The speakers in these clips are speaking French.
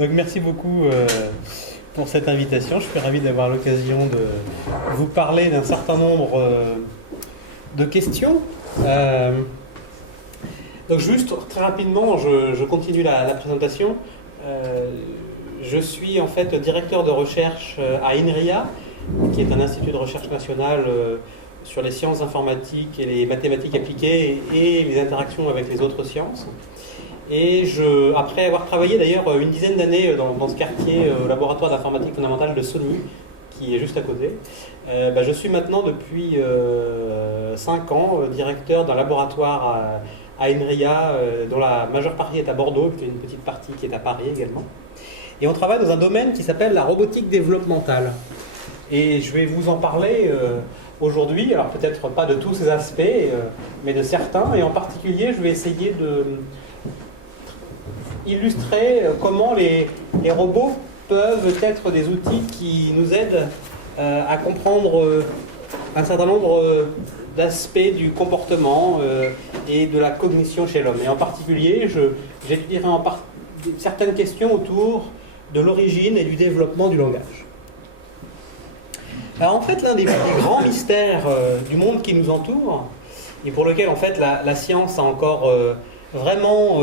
Donc merci beaucoup pour cette invitation. Je suis ravi d'avoir l'occasion de vous parler d'un certain nombre de questions. Donc juste très rapidement, je continue la présentation. Je suis en fait directeur de recherche à INRIA, qui est un institut de recherche national sur les sciences informatiques et les mathématiques appliquées et les interactions avec les autres sciences. Et après avoir travaillé d'ailleurs une dizaine d'années dans ce quartier au laboratoire d'informatique fondamentale de Sony, qui est juste à côté, je suis maintenant depuis 5 ans directeur d'un laboratoire à INRIA, dont la majeure partie est à Bordeaux, puis une petite partie qui est à Paris également. Et on travaille dans un domaine qui s'appelle la robotique développementale. Et je vais vous en parler aujourd'hui, alors peut-être pas de tous ces aspects, mais de certains, et en particulier je vais essayer de illustrer comment les robots peuvent être des outils qui nous aident à comprendre un certain nombre d'aspects du comportement et de la cognition chez l'homme. Et en particulier, j'étudierai certaines questions autour de l'origine et du développement du langage. Alors en fait, l'un des grands mystères du monde qui nous entoure, et pour lequel en fait la science a encore vraiment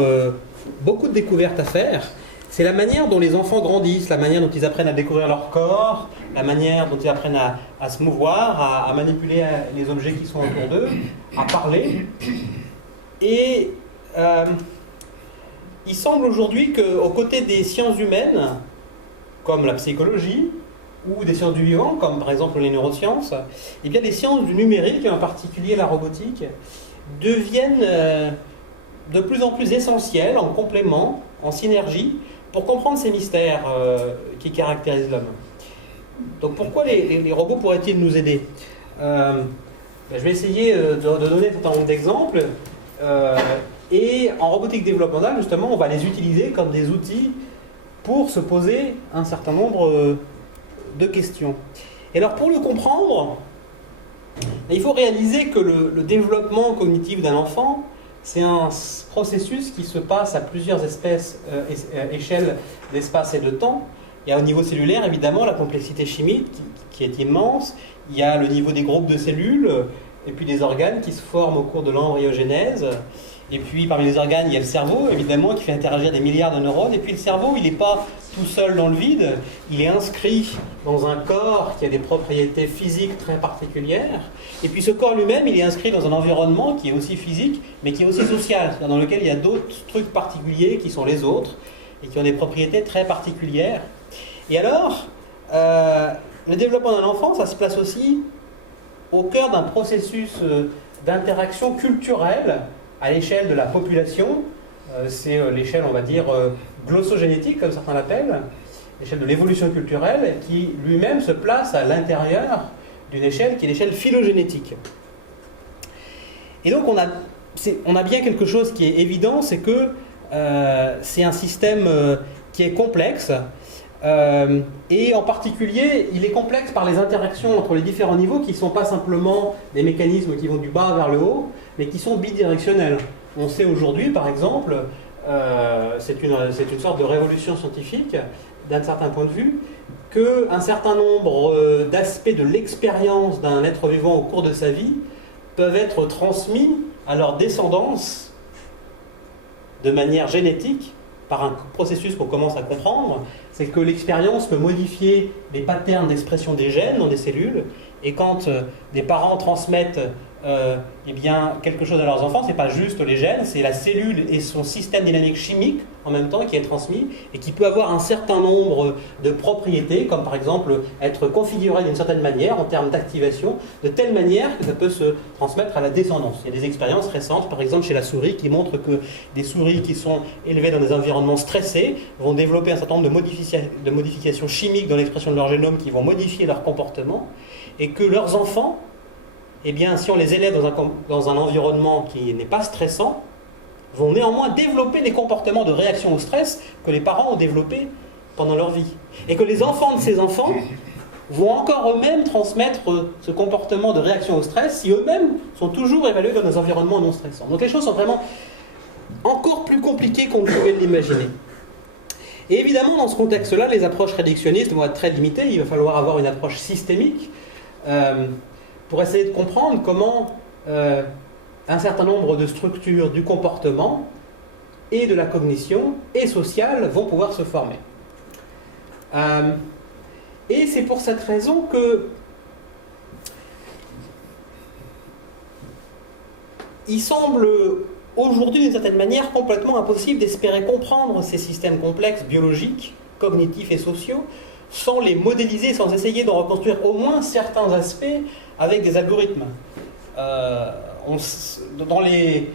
beaucoup de découvertes à faire, c'est la manière dont les enfants grandissent, la manière dont ils apprennent à découvrir leur corps, la manière dont ils apprennent à se mouvoir, à manipuler les objets qui sont autour d'eux, à parler. Et il semble aujourd'hui qu'aux côtés des sciences humaines, comme la psychologie, ou des sciences du vivant, comme par exemple les neurosciences, eh bien les sciences du numérique, et en particulier la robotique, deviennent de plus en plus essentielles, en complément, en synergie, pour comprendre ces mystères qui caractérisent l'homme. Donc pourquoi les robots pourraient-ils nous aider ? Je vais essayer de donner un certain nombre d'exemples, et en robotique développementale, justement, on va les utiliser comme des outils pour se poser un certain nombre de questions. Et alors pour le comprendre, il faut réaliser que le développement cognitif d'un enfant, c'est un processus qui se passe à plusieurs échelles d'espace et de temps. Il y a au niveau cellulaire, évidemment, la complexité chimique qui est immense. Il y a le niveau des groupes de cellules et puis des organes qui se forment au cours de l'embryogenèse. Et puis, parmi les organes, il y a le cerveau, évidemment, qui fait interagir des milliards de neurones. Et puis, le cerveau, il n'est pas tout seul dans le vide. Il est inscrit dans un corps qui a des propriétés physiques très particulières. Et puis, ce corps lui-même, il est inscrit dans un environnement qui est aussi physique, mais qui est aussi social, c'est-à-dire dans lequel il y a d'autres trucs particuliers qui sont les autres et qui ont des propriétés très particulières. Et alors, le développement d'un enfant, ça se place aussi au cœur d'un processus d'interaction culturelle à l'échelle de la population. C'est l'échelle, on va dire, glossogénétique, comme certains l'appellent, l'échelle de l'évolution culturelle, qui lui-même se place à l'intérieur d'une échelle qui est l'échelle phylogénétique. Et donc on a bien quelque chose qui est évident, c'est que c'est un système qui est complexe, et en particulier, il est complexe par les interactions entre les différents niveaux qui ne sont pas simplement des mécanismes qui vont du bas vers le haut, mais qui sont bidirectionnels. On sait aujourd'hui, par exemple, c'est une sorte de révolution scientifique, d'un certain point de vue, qu'un certain nombre d'aspects de l'expérience d'un être vivant au cours de sa vie peuvent être transmis à leur descendance de manière génétique par un processus qu'on commence à comprendre, c'est que l'expérience peut modifier les patterns d'expression des gènes dans des cellules, et quand des parents transmettent quelque chose à leurs enfants, c'est pas juste les gènes, c'est la cellule et son système dynamique chimique en même temps qui est transmis et qui peut avoir un certain nombre de propriétés, comme par exemple être configuré d'une certaine manière en termes d'activation, de telle manière que ça peut se transmettre à la descendance. Il y a des expériences récentes, par exemple chez la souris, qui montrent que des souris qui sont élevées dans des environnements stressés vont développer un certain nombre de modifications chimiques dans l'expression de leur génome qui vont modifier leur comportement, et que leurs enfants, eh bien, si on les élève dans un environnement qui n'est pas stressant, vont néanmoins développer les comportements de réaction au stress que les parents ont développés pendant leur vie. Et que les enfants de ces enfants vont encore eux-mêmes transmettre ce comportement de réaction au stress si eux-mêmes sont toujours évalués dans des environnements non stressants. Donc les choses sont vraiment encore plus compliquées qu'on ne pouvait l'imaginer. Et évidemment, dans ce contexte-là, les approches réductionnistes vont être très limitées. Il va falloir avoir une approche systémique pour essayer de comprendre comment un certain nombre de structures du comportement et de la cognition et sociale vont pouvoir se former. Et c'est pour cette raison que il semble aujourd'hui, d'une certaine manière, complètement impossible d'espérer comprendre ces systèmes complexes, biologiques, cognitifs et sociaux, sans les modéliser, sans essayer d'en reconstruire au moins certains aspects avec des algorithmes. Dans les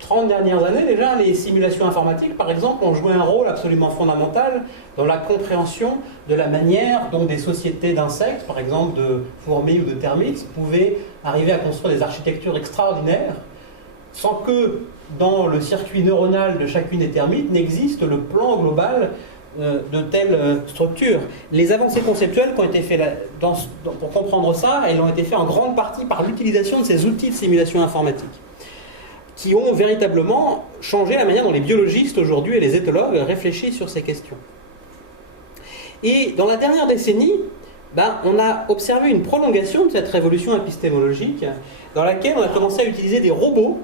30 dernières années, déjà, les simulations informatiques, par exemple, ont joué un rôle absolument fondamental dans la compréhension de la manière dont des sociétés d'insectes, par exemple de fourmis ou de termites, pouvaient arriver à construire des architectures extraordinaires, sans que dans le circuit neuronal de chacune des termites n'existe le plan global de telles structures. Les avancées conceptuelles qui ont été faites pour comprendre ça, elles ont été faites en grande partie par l'utilisation de ces outils de simulation informatique, qui ont véritablement changé la manière dont les biologistes aujourd'hui et les éthologues réfléchissent sur ces questions. Et dans la dernière décennie, on a observé une prolongation de cette révolution épistémologique dans laquelle on a commencé à utiliser des robots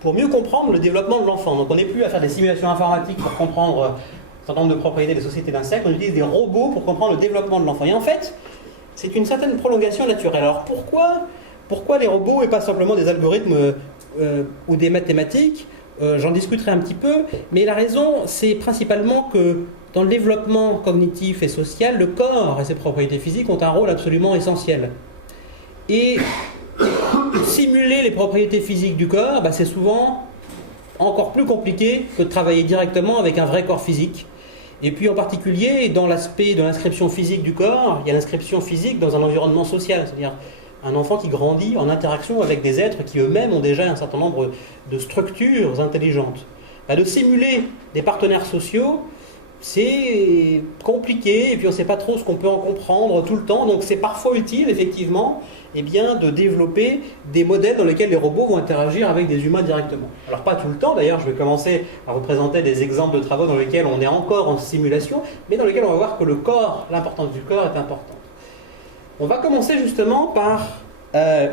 pour mieux comprendre le développement de l'enfant. Donc on n'est plus à faire des simulations informatiques pour comprendre un certain nombre de propriétés des sociétés d'insectes, on utilise des robots pour comprendre le développement de l'enfant. Et en fait, c'est une certaine prolongation naturelle. Alors pourquoi les robots et pas simplement des algorithmes ou des mathématiques? J'en discuterai un petit peu, mais la raison, c'est principalement que dans le développement cognitif et social, le corps et ses propriétés physiques ont un rôle absolument essentiel. Et simuler les propriétés physiques du corps, c'est souvent encore plus compliqué que de travailler directement avec un vrai corps physique. Et puis en particulier, dans l'aspect de l'inscription physique du corps, il y a l'inscription physique dans un environnement social, c'est-à-dire un enfant qui grandit en interaction avec des êtres qui eux-mêmes ont déjà un certain nombre de structures intelligentes. De simuler des partenaires sociaux, c'est compliqué, et puis on ne sait pas trop ce qu'on peut en comprendre tout le temps, donc c'est parfois utile, effectivement, de développer des modèles dans lesquels les robots vont interagir avec des humains directement. Alors pas tout le temps, d'ailleurs, je vais commencer à vous présenter des exemples de travaux dans lesquels on est encore en simulation, mais dans lesquels on va voir que le corps, l'importance du corps est importante. On va commencer justement par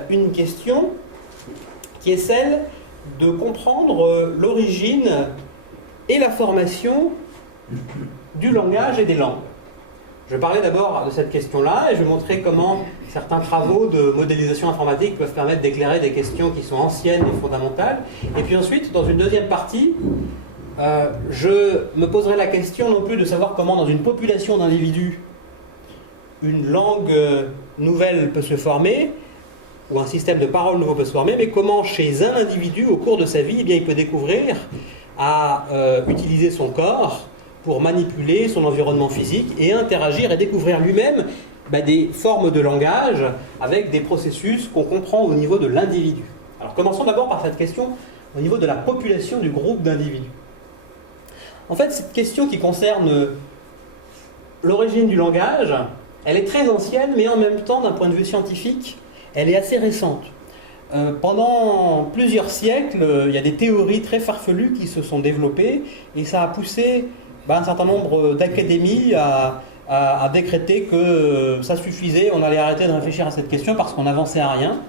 une question qui est celle de comprendre l'origine et la formation du langage et des langues. Je vais parler d'abord de cette question-là et je vais montrer comment certains travaux de modélisation informatique peuvent permettre d'éclairer des questions qui sont anciennes et fondamentales. Et puis ensuite, dans une deuxième partie, je me poserai la question non plus de savoir comment dans une population d'individus une langue nouvelle peut se former, ou un système de parole nouveau peut se former, mais comment chez un individu, au cours de sa vie, il peut découvrir à utiliser son corps pour manipuler son environnement physique et interagir et découvrir lui-même des formes de langage avec des processus qu'on comprend au niveau de l'individu. Alors commençons d'abord par cette question au niveau de la population du groupe d'individus. En fait, cette question qui concerne l'origine du langage, elle est très ancienne, mais en même temps, d'un point de vue scientifique, elle est assez récente. Pendant plusieurs siècles, il y a des théories très farfelues qui se sont développées et ça a poussé un certain nombre d'académies à décréter que ça suffisait, on allait arrêter de réfléchir à cette question parce qu'on n'avançait à rien.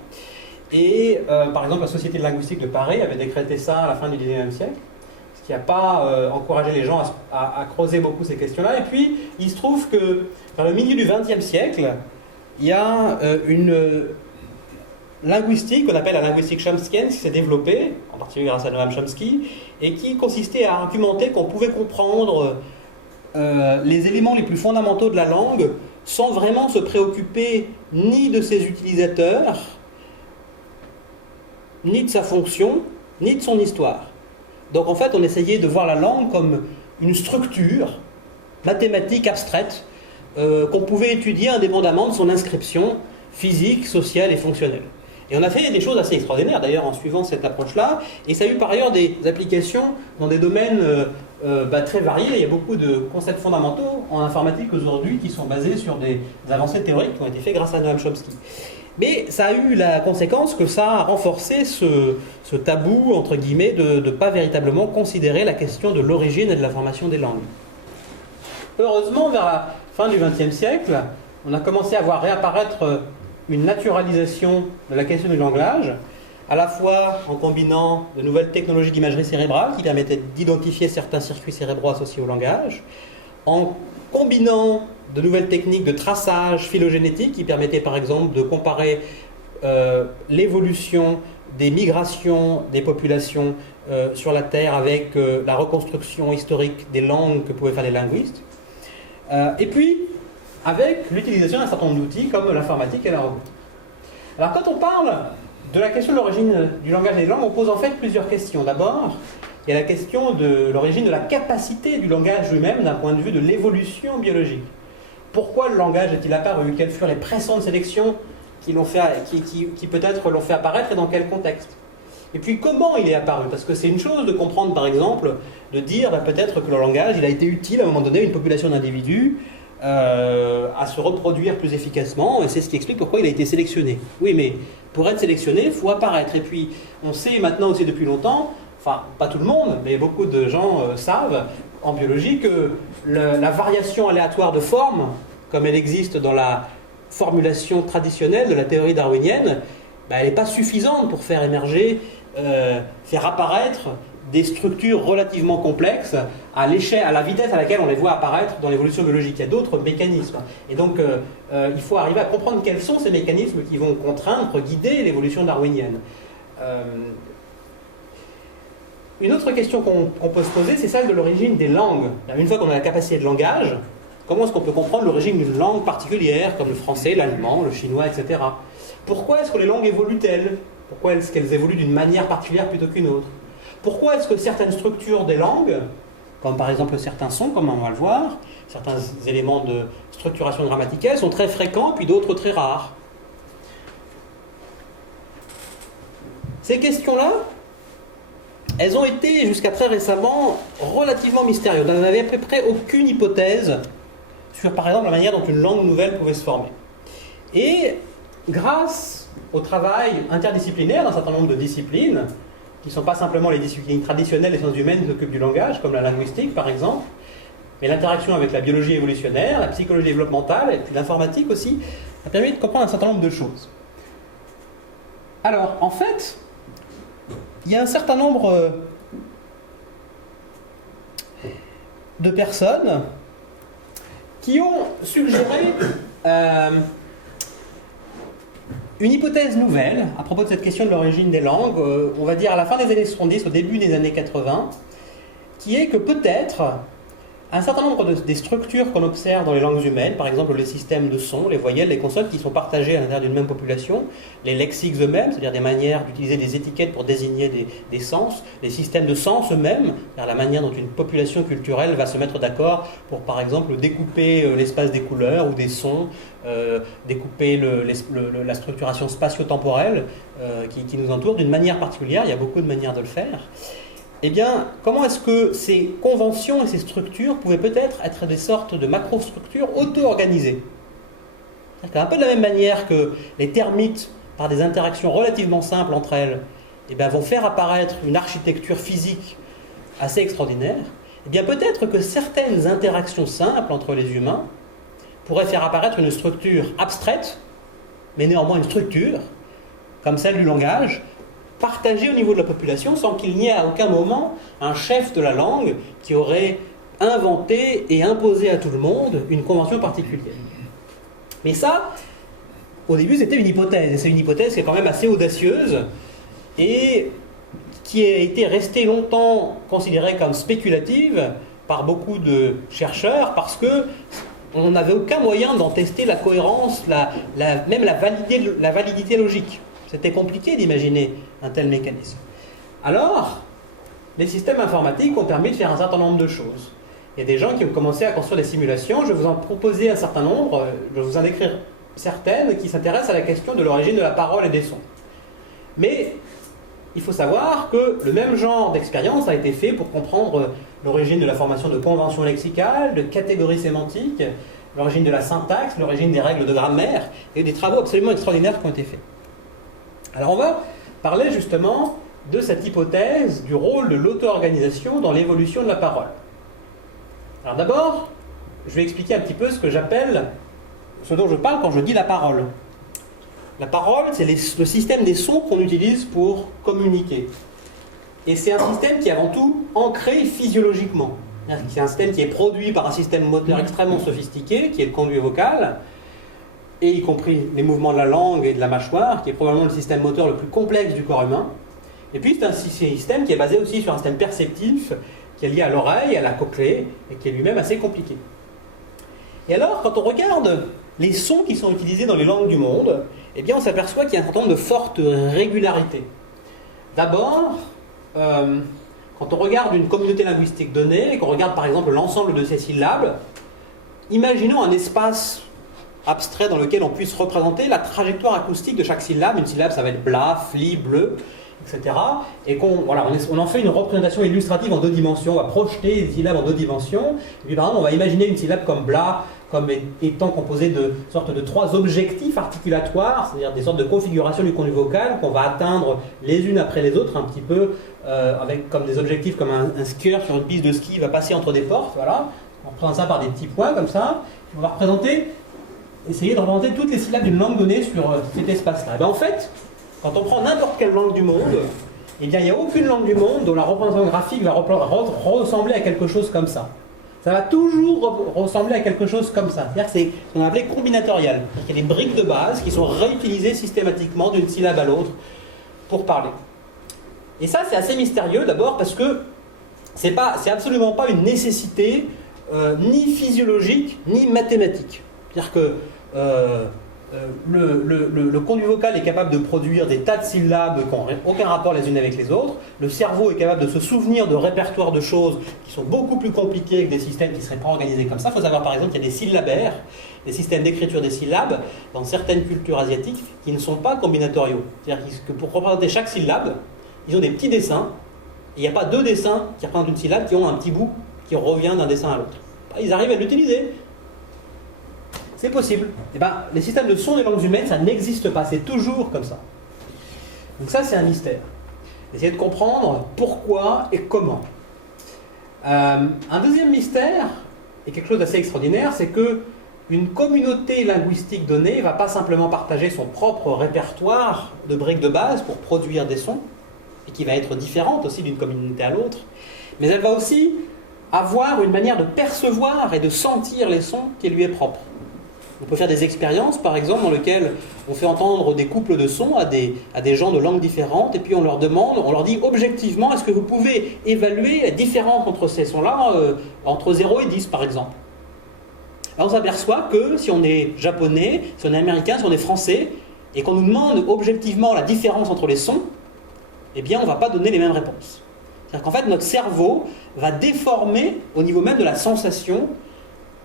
Et par exemple, la Société de linguistique de Paris avait décrété ça à la fin du XIXe siècle, ce qui n'a pas encouragé les gens à creuser beaucoup ces questions-là. Et puis, il se trouve que dans le milieu du XXe siècle, il y a une linguistique qu'on appelle la linguistique chomskienne qui s'est développée, en particulier grâce à Noam Chomsky, et qui consistait à argumenter qu'on pouvait comprendre les éléments les plus fondamentaux de la langue sans vraiment se préoccuper ni de ses utilisateurs, ni de sa fonction, ni de son histoire. Donc en fait, on essayait de voir la langue comme une structure mathématique abstraite qu'on pouvait étudier indépendamment de son inscription physique, sociale et fonctionnelle. Et on a fait des choses assez extraordinaires d'ailleurs en suivant cette approche-là, et ça a eu par ailleurs des applications dans des domaines très variés. Il y a beaucoup de concepts fondamentaux en informatique aujourd'hui qui sont basés sur des avancées théoriques qui ont été faites grâce à Noam Chomsky. Mais ça a eu la conséquence que ça a renforcé ce tabou, entre guillemets, de ne pas véritablement considérer la question de l'origine et de la formation des langues. heureusement, vers la fin du XXe siècle, on a commencé à voir réapparaître une naturalisation de la question du langage, à la fois en combinant de nouvelles technologies d'imagerie cérébrale qui permettaient d'identifier certains circuits cérébraux associés au langage, en combinant de nouvelles techniques de traçage phylogénétique qui permettaient par exemple de comparer l'évolution des migrations des populations sur la Terre avec la reconstruction historique des langues que pouvaient faire les linguistes. Et puis, avec l'utilisation d'un certain nombre d'outils comme l'informatique et la robotique. Alors quand on parle de la question de l'origine du langage et des langues, on pose en fait plusieurs questions. D'abord, il y a la question de l'origine de la capacité du langage lui-même d'un point de vue de l'évolution biologique. Pourquoi le langage est-il apparu? Quelles furent les pressions de sélection qui peut-être l'ont fait apparaître et dans quel contexte? Et puis comment il est apparu? Parce que c'est une chose de comprendre par exemple, de dire peut-être que le langage il a été utile à un moment donné à une population d'individus à se reproduire plus efficacement, et c'est ce qui explique pourquoi il a été sélectionné. Oui, mais pour être sélectionné, il faut apparaître. Et puis, on sait maintenant aussi depuis longtemps, enfin, pas tout le monde, mais beaucoup de gens savent en biologie que la variation aléatoire de forme, comme elle existe dans la formulation traditionnelle de la théorie darwinienne, elle n'est pas suffisante pour faire émerger, faire apparaître des structures relativement complexes à la vitesse à laquelle on les voit apparaître dans l'évolution biologique. Il y a d'autres mécanismes. Et donc, il faut arriver à comprendre quels sont ces mécanismes qui vont contraindre, guider l'évolution darwinienne. Une autre question qu'on peut se poser, c'est celle de l'origine des langues. Une fois qu'on a la capacité de langage, comment est-ce qu'on peut comprendre l'origine d'une langue particulière, comme le français, l'allemand, le chinois, etc. Pourquoi est-ce que les langues évoluent-elles? Pourquoi est-ce qu'elles évoluent d'une manière particulière plutôt qu'une autre? Pourquoi est-ce que certaines structures des langues, comme par exemple certains sons, comme on va le voir, certains éléments de structuration grammaticale sont très fréquents, puis d'autres très rares? Ces questions-là, elles ont été, jusqu'à très récemment, relativement mystérieuses. On n'avait à peu près aucune hypothèse sur, par exemple, la manière dont une langue nouvelle pouvait se former. Et grâce au travail interdisciplinaire d'un certain nombre de disciplines, qui ne sont pas simplement les disciplines traditionnelles des sciences humaines qui s'occupent du langage, comme la linguistique par exemple, mais l'interaction avec la biologie évolutionnaire, la psychologie développementale et puis l'informatique aussi, a permis de comprendre un certain nombre de choses. Alors, en fait, il y a un certain nombre de personnes qui ont suggéré une hypothèse nouvelle à propos de cette question de l'origine des langues, on va dire à la fin des années 70, au début des années 80, qui est que peut-être un certain nombre des structures qu'on observe dans les langues humaines, par exemple les systèmes de sons, les voyelles, les consonnes qui sont partagées à l'intérieur d'une même population, les lexiques eux-mêmes, c'est-à-dire des manières d'utiliser des étiquettes pour désigner des sens, les systèmes de sens eux-mêmes, c'est-à-dire la manière dont une population culturelle va se mettre d'accord pour, par exemple, découper l'espace des couleurs ou des sons, découper la structuration spatio-temporelle qui nous entoure d'une manière particulière. Il y a beaucoup de manières de le faire. Eh bien, comment est-ce que ces conventions et ces structures pouvaient peut-être être des sortes de macrostructures auto-organisées? C'est-à-dire qu'un peu de la même manière que les termites, par des interactions relativement simples entre elles, eh bien, vont faire apparaître une architecture physique assez extraordinaire, eh bien, peut-être que certaines interactions simples entre les humains pourraient faire apparaître une structure abstraite, mais néanmoins une structure, comme celle du langage, partagée au niveau de la population sans qu'il n'y ait à aucun moment un chef de la langue qui aurait inventé et imposé à tout le monde une convention particulière. Mais ça, au début, c'était une hypothèse, et c'est une hypothèse qui est quand même assez audacieuse et qui a été restée longtemps considérée comme spéculative par beaucoup de chercheurs parce que on n'avait aucun moyen d'en tester la cohérence, même la validité logique. C'était compliqué d'imaginer un tel mécanisme. Alors, les systèmes informatiques ont permis de faire un certain nombre de choses. Il y a des gens qui ont commencé à construire des simulations. Je vais vous en proposer un certain nombre. Je vais vous en décrire certaines qui s'intéressent à la question de l'origine de la parole et des sons. Mais il faut savoir que le même genre d'expérience a été fait pour comprendre l'origine de la formation de conventions lexicales, de catégories sémantiques, l'origine de la syntaxe, l'origine des règles de grammaire, et des travaux absolument extraordinaires qui ont été faits. Alors on va parler justement de cette hypothèse du rôle de l'auto-organisation dans l'évolution de la parole. Alors d'abord, je vais expliquer un petit peu ce que j'appelle, ce dont je parle quand je dis la parole. La parole, c'est le système des sons qu'on utilise pour communiquer. Et c'est un système qui est avant tout ancré physiologiquement. C'est un système qui est produit par un système moteur extrêmement sophistiqué, qui est le conduit vocal, et y compris les mouvements de la langue et de la mâchoire, qui est probablement le système moteur le plus complexe du corps humain. Et puis c'est un système qui est basé aussi sur un système perceptif, qui est lié à l'oreille, à la cochlée, et qui est lui-même assez compliqué. Et alors, quand on regarde les sons qui sont utilisés dans les langues du monde, eh bien on s'aperçoit qu'il y a un certain nombre de fortes régularités. D'abord, quand on regarde une communauté linguistique donnée, et qu'on regarde par exemple l'ensemble de ces syllabes, imaginons un espace abstrait dans lequel on puisse représenter la trajectoire acoustique de chaque syllabe. Une syllabe, ça va être bla, fli, bleu, etc. Et on en fait une représentation illustrative en 2 dimensions. On va projeter les syllabes en 2 dimensions. Et puis par exemple, on va imaginer une syllabe comme bla, comme étant composée de sortes de 3 objectifs articulatoires, c'est-à-dire des sortes de configurations du conduit vocal qu'on va atteindre les unes après les autres, un petit peu avec comme des objectifs comme un skieur sur une piste de ski va passer entre des portes. Voilà. On représente ça par des petits points comme ça. On va essayer de représenter toutes les syllabes d'une langue donnée sur cet espace-là. Et bien en fait, quand on prend n'importe quelle langue du monde, eh bien il n'y a aucune langue du monde dont la représentation graphique va ressembler à quelque chose comme ça. Ça va toujours ressembler à quelque chose comme ça. C'est-à-dire que c'est ce qu'on a appelé combinatorial. Il y a des briques de base qui sont réutilisées systématiquement d'une syllabe à l'autre pour parler. Et ça, c'est assez mystérieux d'abord parce que c'est absolument pas une nécessité ni physiologique ni mathématique. C'est-à-dire que le conduit vocal est capable de produire des tas de syllabes qui n'ont aucun rapport les unes avec les autres. Le cerveau est capable de se souvenir de répertoires de choses qui sont beaucoup plus compliquées que des systèmes qui ne seraient pas organisés comme ça. Il faut savoir par exemple qu'il y a des syllabaires, des systèmes d'écriture des syllabes dans certaines cultures asiatiques qui ne sont pas combinatoriaux. C'est-à-dire que pour représenter chaque syllabe, ils ont des petits dessins. Il n'y a pas 2 dessins qui représentent une syllabe qui ont un petit bout qui revient d'un dessin à l'autre. Ils arrivent à l'utiliser. C'est possible. Eh ben, les systèmes de son des langues humaines, ça n'existe pas. C'est toujours comme ça. Donc ça, c'est un mystère. Essayez de comprendre pourquoi et comment. Un deuxième mystère, et quelque chose d'assez extraordinaire, c'est que une communauté linguistique donnée ne va pas simplement partager son propre répertoire de briques de base pour produire des sons, et qui va être différente aussi d'une communauté à l'autre, mais elle va aussi avoir une manière de percevoir et de sentir les sons qui lui est propre. On peut faire des expériences, par exemple, dans lesquelles on fait entendre des couples de sons à des gens de langues différentes, et puis on leur dit objectivement, est-ce que vous pouvez évaluer la différence entre ces sons-là, entre 0 et 10, par exemple. Alors on s'aperçoit que si on est japonais, si on est américain, si on est français, et qu'on nous demande objectivement la différence entre les sons, eh bien on ne va pas donner les mêmes réponses. C'est-à-dire qu'en fait, notre cerveau va déformer, au niveau même de la sensation,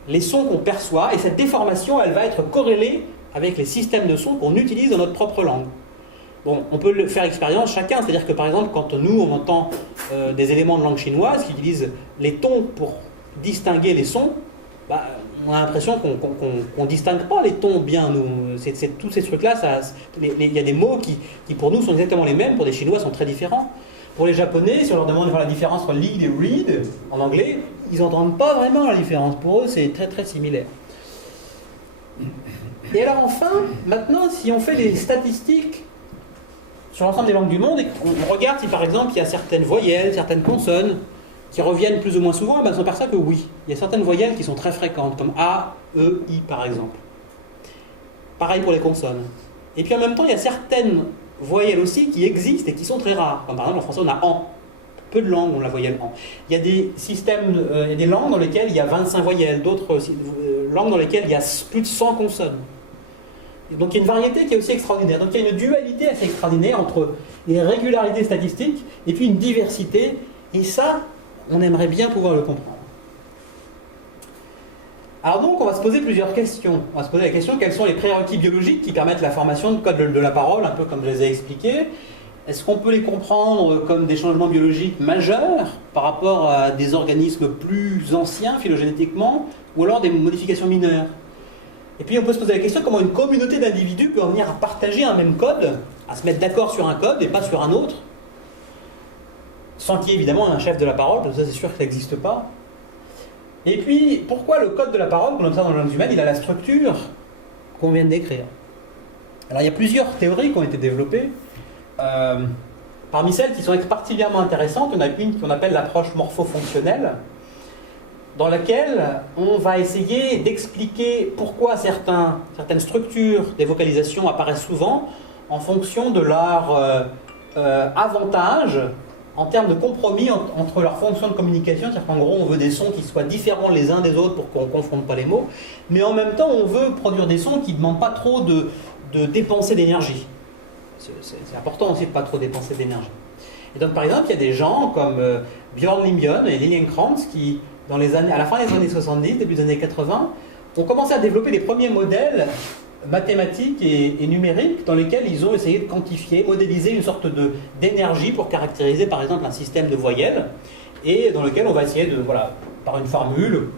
les sons qu'on perçoit, et cette déformation, elle va être corrélée avec les systèmes de sons qu'on utilise dans notre propre langue. Bon, on peut le faire expérience chacun, c'est-à-dire que par exemple, quand nous, on entend des éléments de langue chinoise qui utilisent les tons pour distinguer les sons, on a l'impression qu'on ne distingue pas les tons bien. Tous ces trucs-là, il y a des mots qui pour nous sont exactement les mêmes, pour des Chinois sont très différents. Pour les Japonais, si on leur demande de voir la différence entre lead et read en anglais, ils n'entendent pas vraiment la différence. Pour eux, c'est très très similaire. Et alors enfin, maintenant, si on fait des statistiques sur l'ensemble des langues du monde, et qu'on regarde si par exemple il y a certaines voyelles, certaines consonnes qui reviennent plus ou moins souvent, on s'aperçoit que oui, il y a certaines voyelles qui sont très fréquentes, comme A, E, I par exemple. Pareil pour les consonnes. Et puis en même temps, il y a certaines voyelles aussi qui existent et qui sont très rares. Comme par exemple en français, on a AN. Peu de langues ont la voyelle AN. Il y a des systèmes, il y a des langues dans lesquelles il y a 25 voyelles, d'autres langues dans lesquelles il y a plus de 100 consonnes. Et donc il y a une variété qui est aussi extraordinaire. Donc il y a une dualité assez extraordinaire entre les régularités statistiques et puis une diversité. Et ça, on aimerait bien pouvoir le comprendre. Alors donc, on va se poser plusieurs questions. On va se poser la question, quels sont les prérequis biologiques qui permettent la formation de codes de la parole, un peu comme je les ai expliqués. Est-ce qu'on peut les comprendre comme des changements biologiques majeurs par rapport à des organismes plus anciens phylogénétiquement, ou alors des modifications mineures? Et puis on peut se poser la question, comment une communauté d'individus peut en venir à partager un même code, à se mettre d'accord sur un code et pas sur un autre, sans qu'il y ait évidemment un chef de la parole, parce que ça c'est sûr que ça n'existe pas. Et puis, pourquoi le code de la parole qu'on observe dans les langues humaines, il a la structure qu'on vient de décrire? Alors, il y a plusieurs théories qui ont été développées. Parmi celles qui sont particulièrement intéressantes, on a une qu'on appelle l'approche morpho-fonctionnelle, dans laquelle on va essayer d'expliquer pourquoi certaines structures des vocalisations apparaissent souvent en fonction de leur avantage en termes de compromis entre leurs fonctions de communication. C'est-à-dire qu'en gros, on veut des sons qui soient différents les uns des autres pour qu'on ne confonde pas les mots, mais en même temps, on veut produire des sons qui ne demandent pas trop de dépenser d'énergie. C'est important aussi de ne pas trop dépenser d'énergie. Et donc, par exemple, il y a des gens comme Björn Lindbjörn et Liljekrantz qui, à la fin des années 70, début des années 80, ont commencé à développer les premiers modèles mathématiques et numériques dans lesquels ils ont essayé de quantifier, modéliser une sorte d'énergie pour caractériser, par exemple, un système de voyelles, et dans lequel on va essayer de, voilà, par une formule,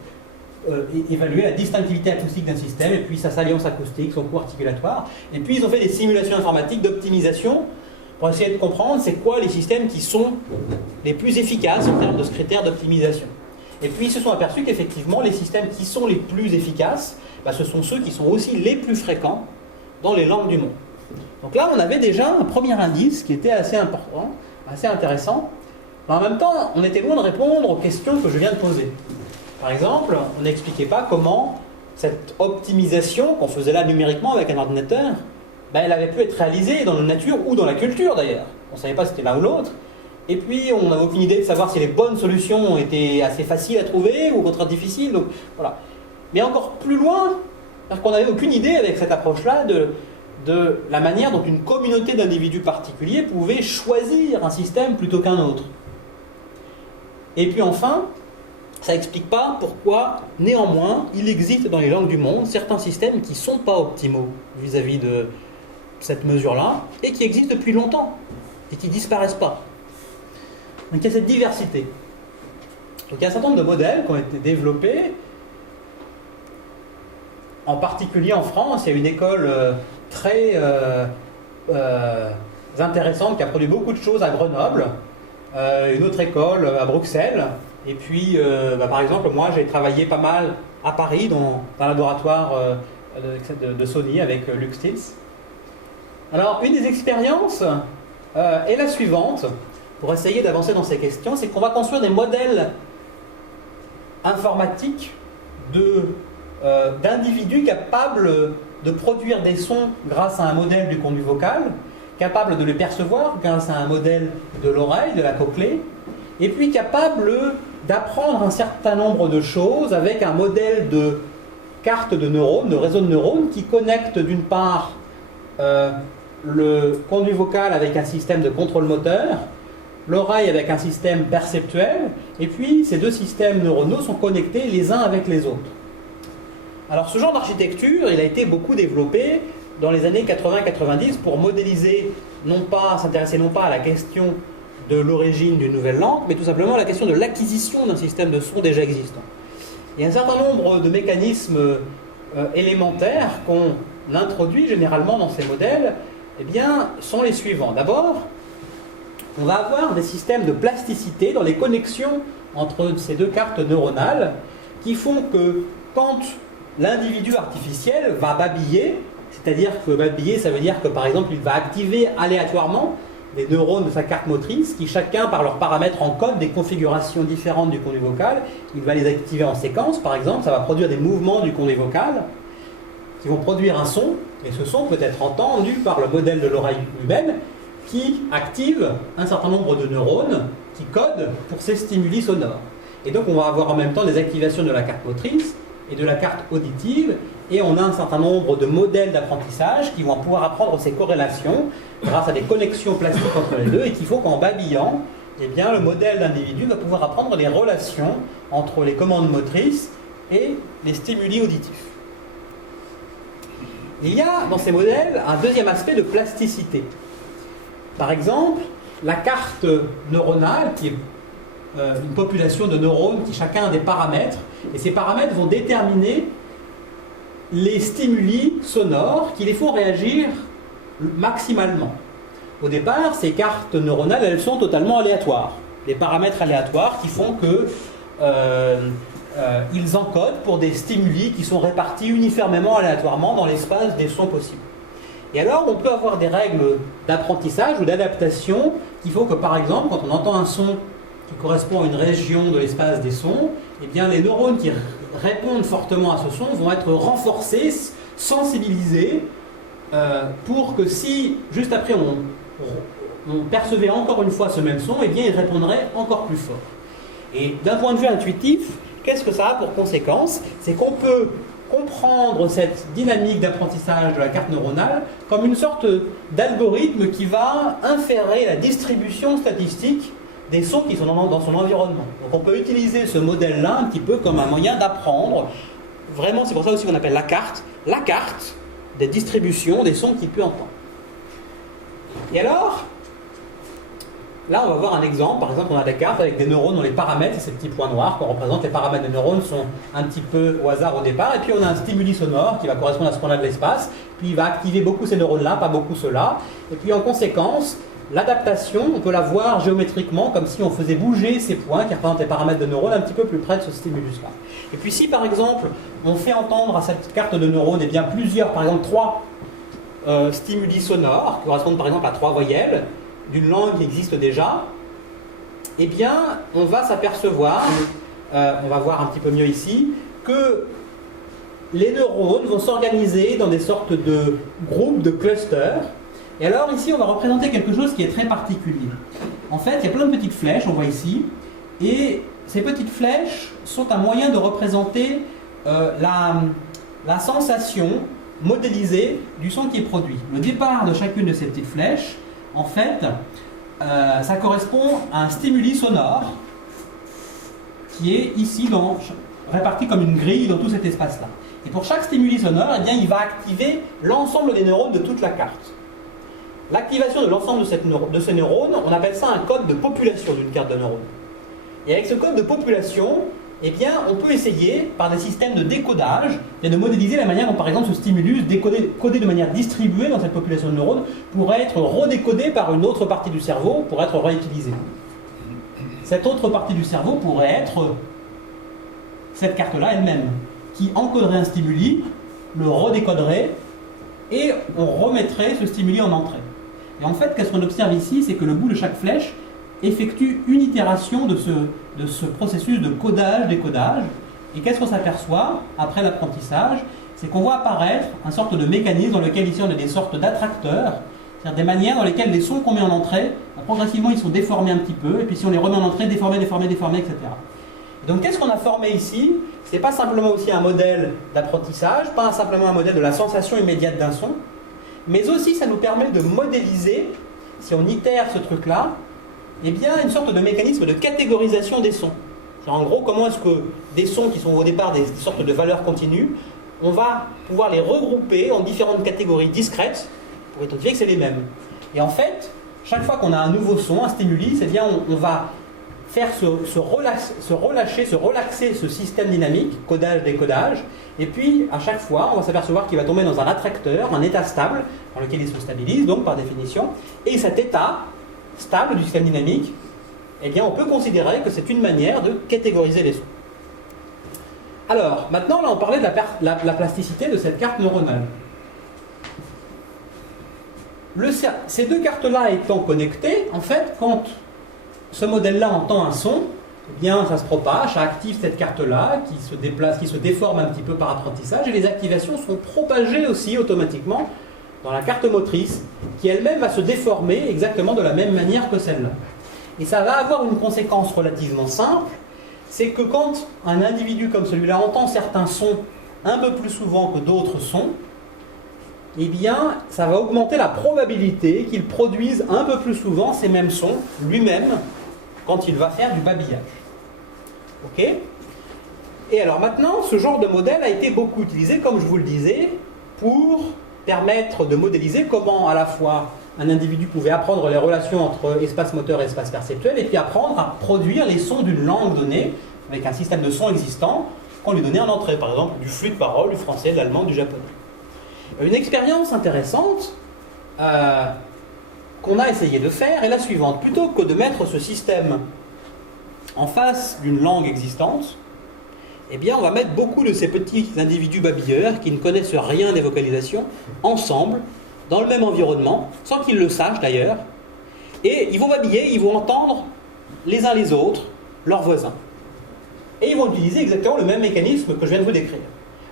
évaluer la distinctivité acoustique d'un système, et puis sa salience acoustique, son coût articulatoire. Et puis ils ont fait des simulations informatiques d'optimisation pour essayer de comprendre c'est quoi les systèmes qui sont les plus efficaces en termes de ce critère d'optimisation. Et puis ils se sont aperçus qu'effectivement les systèmes qui sont les plus efficaces, ce sont ceux qui sont aussi les plus fréquents dans les langues du monde. Donc là on avait déjà un premier indice qui était assez important, assez intéressant. Mais en même temps on était loin de répondre aux questions que je viens de poser. Par exemple, on n'expliquait pas comment cette optimisation qu'on faisait là numériquement avec un ordinateur, elle avait pu être réalisée dans la nature ou dans la culture d'ailleurs. On ne savait pas si c'était l'un ou l'autre. Et puis, on n'avait aucune idée de savoir si les bonnes solutions étaient assez faciles à trouver ou au contraire difficiles. Donc, voilà. Mais encore plus loin, parce qu'on n'avait aucune idée avec cette approche-là de la manière dont une communauté d'individus particuliers pouvait choisir un système plutôt qu'un autre. Et puis enfin, ça n'explique pas pourquoi, néanmoins, il existe dans les langues du monde certains systèmes qui ne sont pas optimaux vis-à-vis de cette mesure-là, et qui existent depuis longtemps, et qui ne disparaissent pas. Donc il y a cette diversité. Donc il y a un certain nombre de modèles qui ont été développés, en particulier en France. Il y a une école très intéressante qui a produit beaucoup de choses à Grenoble, une autre école à Bruxelles. Et puis, par exemple, moi, j'ai travaillé pas mal à Paris, dans un laboratoire de Sony avec Luc Stitz. Alors, une des expériences est la suivante, pour essayer d'avancer dans ces questions, c'est qu'on va construire des modèles informatiques d'individus capables de produire des sons grâce à un modèle du conduit vocal, capables de les percevoir grâce à un modèle de l'oreille, de la cochlée, et puis capables d'apprendre un certain nombre de choses avec un modèle de carte de neurones, de réseau de neurones, qui connecte d'une part le conduit vocal avec un système de contrôle moteur, l'oreille avec un système perceptuel, et puis ces deux systèmes neuronaux sont connectés les uns avec les autres. Alors ce genre d'architecture, il a été beaucoup développé dans les années 80-90 pour modéliser, s'intéresser non pas à la question de l'origine d'une nouvelle langue, mais tout simplement à la question de l'acquisition d'un système de son déjà existant. Il y a un certain nombre de mécanismes élémentaires qu'on introduit généralement dans ces modèles, sont les suivants. D'abord, on va avoir des systèmes de plasticité dans les connexions entre ces deux cartes neuronales qui font que quand l'individu artificiel va babiller, c'est-à-dire que babiller, ça veut dire que par exemple il va activer aléatoirement des neurones de sa carte motrice qui chacun par leurs paramètres encodent des configurations différentes du conduit vocal. Il va les activer en séquence, par exemple, ça va produire des mouvements du conduit vocal qui vont produire un son, et ce son peut être entendu par le modèle de l'oreille lui-même qui active un certain nombre de neurones qui codent pour ces stimuli sonores. Et donc on va avoir en même temps des activations de la carte motrice et de la carte auditive, et on a un certain nombre de modèles d'apprentissage qui vont pouvoir apprendre ces corrélations grâce à des connexions plastiques entre les deux, et qu'il faut qu'en babillant, le modèle d'individu va pouvoir apprendre les relations entre les commandes motrices et les stimuli auditifs. Il y a dans ces modèles un deuxième aspect de plasticité. Par exemple, la carte neuronale, qui est une population de neurones qui chacun a des paramètres, et ces paramètres vont déterminer les stimuli sonores qui les font réagir maximalement. Au départ, ces cartes neuronales, elles sont totalement aléatoires. Des paramètres aléatoires qui font que ils encodent pour des stimuli qui sont répartis uniformément, aléatoirement dans l'espace des sons possibles. Et alors, on peut avoir des règles d'apprentissage ou d'adaptation qui font que, par exemple, quand on entend un son qui correspond à une région de l'espace des sons, eh bien, les neurones qui répondent fortement à ce son vont être renforcés, sensibilisés, pour que si, juste après, on percevait encore une fois ce même son, eh bien, il répondrait encore plus fort. Et d'un point de vue intuitif, qu'est-ce que ça a pour conséquence? C'est qu'on peut comprendre cette dynamique d'apprentissage de la carte neuronale comme une sorte d'algorithme qui va inférer la distribution statistique des sons qui sont dans son environnement. Donc on peut utiliser ce modèle-là un petit peu comme un moyen d'apprendre. Vraiment, c'est pour ça aussi qu'on appelle la carte des distributions des sons qu'il peut entendre. Et alors, là, on va voir un exemple. Par exemple, on a des cartes avec des neurones dont les paramètres, c'est ces petits points noirs qu'on représente. Les paramètres des neurones sont un petit peu au hasard au départ. Et puis, on a un stimuli sonore qui va correspondre à ce point-là de l'espace. Puis, il va activer beaucoup ces neurones-là, pas beaucoup ceux-là. Et puis, en conséquence, l'adaptation, on peut la voir géométriquement comme si on faisait bouger ces points qui représentent les paramètres de neurones un petit peu plus près de ce stimulus-là. Et puis, si, par exemple, on fait entendre à cette carte de neurones, eh bien, plusieurs, par exemple, 3 stimuli sonores qui correspondent, par exemple, à 3 voyelles, d'une langue qui existe déjà, eh bien, on va s'apercevoir, on va voir un petit peu mieux ici, que les neurones vont s'organiser dans des sortes de groupes, de clusters. Et alors ici, on va représenter quelque chose qui est très particulier. En fait, il y a plein de petites flèches, on voit ici, et ces petites flèches sont un moyen de représenter la sensation modélisée du son qui est produit. Le départ de chacune de ces petites flèches, en fait, ça correspond à un stimuli sonore qui est ici réparti comme une grille dans tout cet espace-là. Et pour chaque stimuli sonore, eh bien, il va activer l'ensemble des neurones de toute la carte. L'activation de l'ensemble de ces neurones, on appelle ça un code de population d'une carte de neurones. Et avec ce code de population, eh bien, on peut essayer, par des systèmes de décodage, de modéliser la manière dont, par exemple, ce stimulus, codé de manière distribuée dans cette population de neurones, pourrait être redécodé par une autre partie du cerveau pour être réutilisé. Cette autre partie du cerveau pourrait être cette carte-là elle-même, qui encoderait un stimuli, le redécoderait, et on remettrait ce stimuli en entrée. Et en fait, qu'est-ce qu'on observe ici, c'est que le bout de chaque flèche effectue une itération de ce processus de codage-décodage. Et qu'est-ce qu'on s'aperçoit après l'apprentissage? C'est qu'on voit apparaître une sorte de mécanisme dans lequel ici on a des sortes d'attracteurs, c'est-à-dire des manières dans lesquelles les sons qu'on met en entrée, progressivement ils sont déformés un petit peu, et puis si on les remet en entrée, déformés, etc. Et donc qu'est-ce qu'on a formé ici? C'est pas simplement aussi un modèle d'apprentissage, pas simplement un modèle de la sensation immédiate d'un son, mais aussi ça nous permet de modéliser, si on itère ce truc-là, eh bien, une sorte de mécanisme de catégorisation des sons. En gros, comment est-ce que des sons qui sont au départ des sortes de valeurs continues, on va pouvoir les regrouper en différentes catégories discrètes pour identifier que c'est les mêmes. Et en fait, chaque fois qu'on a un nouveau son, un stimuli, c'est bien on va faire se relaxer ce système dynamique, codage-décodage, et puis à chaque fois, on va s'apercevoir qu'il va tomber dans un attracteur, un état stable, dans lequel il se stabilise, donc par définition, et cet état stable du système dynamique, eh bien, on peut considérer que c'est une manière de catégoriser les sons. Alors, maintenant, là, on parlait de la plasticité de cette carte neuronale. Ces deux cartes-là étant connectées, en fait, quand ce modèle-là entend un son, eh bien, ça se propage, ça active cette carte-là, qui se déplace, qui se déforme un petit peu par apprentissage, et les activations sont propagées aussi automatiquement dans la carte motrice, qui elle-même va se déformer exactement de la même manière que celle-là. Et ça va avoir une conséquence relativement simple, c'est que quand un individu comme celui-là entend certains sons un peu plus souvent que d'autres sons, eh bien, ça va augmenter la probabilité qu'il produise un peu plus souvent ces mêmes sons lui-même quand il va faire du babillage. Ok ? Et alors maintenant, ce genre de modèle a été beaucoup utilisé, comme je vous le disais, pour permettre de modéliser comment à la fois un individu pouvait apprendre les relations entre espace moteur et espace perceptuel, et puis apprendre à produire les sons d'une langue donnée, avec un système de sons existant, qu'on lui donnait en entrée, par exemple du flux de parole, du français, de l'allemand, du japonais. Une expérience intéressante qu'on a essayé de faire est la suivante. Plutôt que de mettre ce système en face d'une langue existante, eh bien, on va mettre beaucoup de ces petits individus babilleurs qui ne connaissent rien des vocalisations ensemble, dans le même environnement, sans qu'ils le sachent d'ailleurs. Et ils vont babiller, ils vont entendre les uns les autres, leurs voisins. Et ils vont utiliser exactement le même mécanisme que je viens de vous décrire.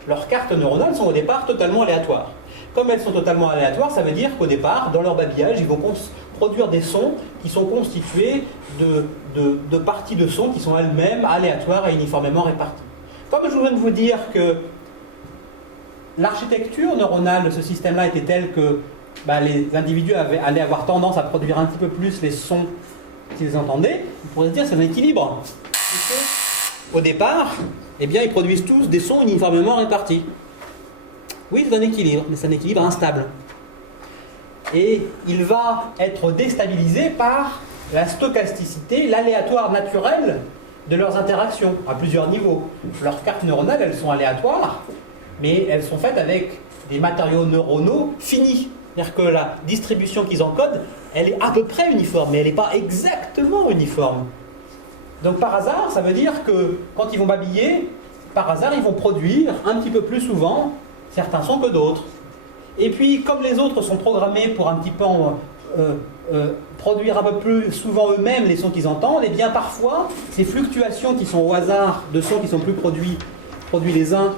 Leurs cartes neuronales sont au départ totalement aléatoires. Comme elles sont totalement aléatoires, ça veut dire qu'au départ, dans leur babillage, ils vont produire des sons qui sont constitués de parties de sons qui sont elles-mêmes aléatoires et uniformément réparties. Comme je viens de vous dire que l'architecture neuronale de ce système-là était telle que les individus allaient avoir tendance à produire un petit peu plus les sons qu'ils entendaient, on pourrait se dire que c'est un équilibre. Au départ, eh bien, ils produisent tous des sons uniformément répartis. Oui, c'est un équilibre, mais c'est un équilibre instable. Et il va être déstabilisé par la stochasticité, l'aléatoire naturel de leurs interactions, à plusieurs niveaux. Leurs cartes neuronales, elles sont aléatoires, mais elles sont faites avec des matériaux neuronaux finis. C'est-à-dire que la distribution qu'ils encodent, elle est à peu près uniforme, mais elle n'est pas exactement uniforme. Donc par hasard, ça veut dire que quand ils vont babiller, par hasard, ils vont produire un petit peu plus souvent certains sons que d'autres. Et puis, comme les autres sont programmés pour un petit peu produire un peu plus souvent eux-mêmes les sons qu'ils entendent, et bien parfois, ces fluctuations qui sont au hasard de sons qui sont plus produits les uns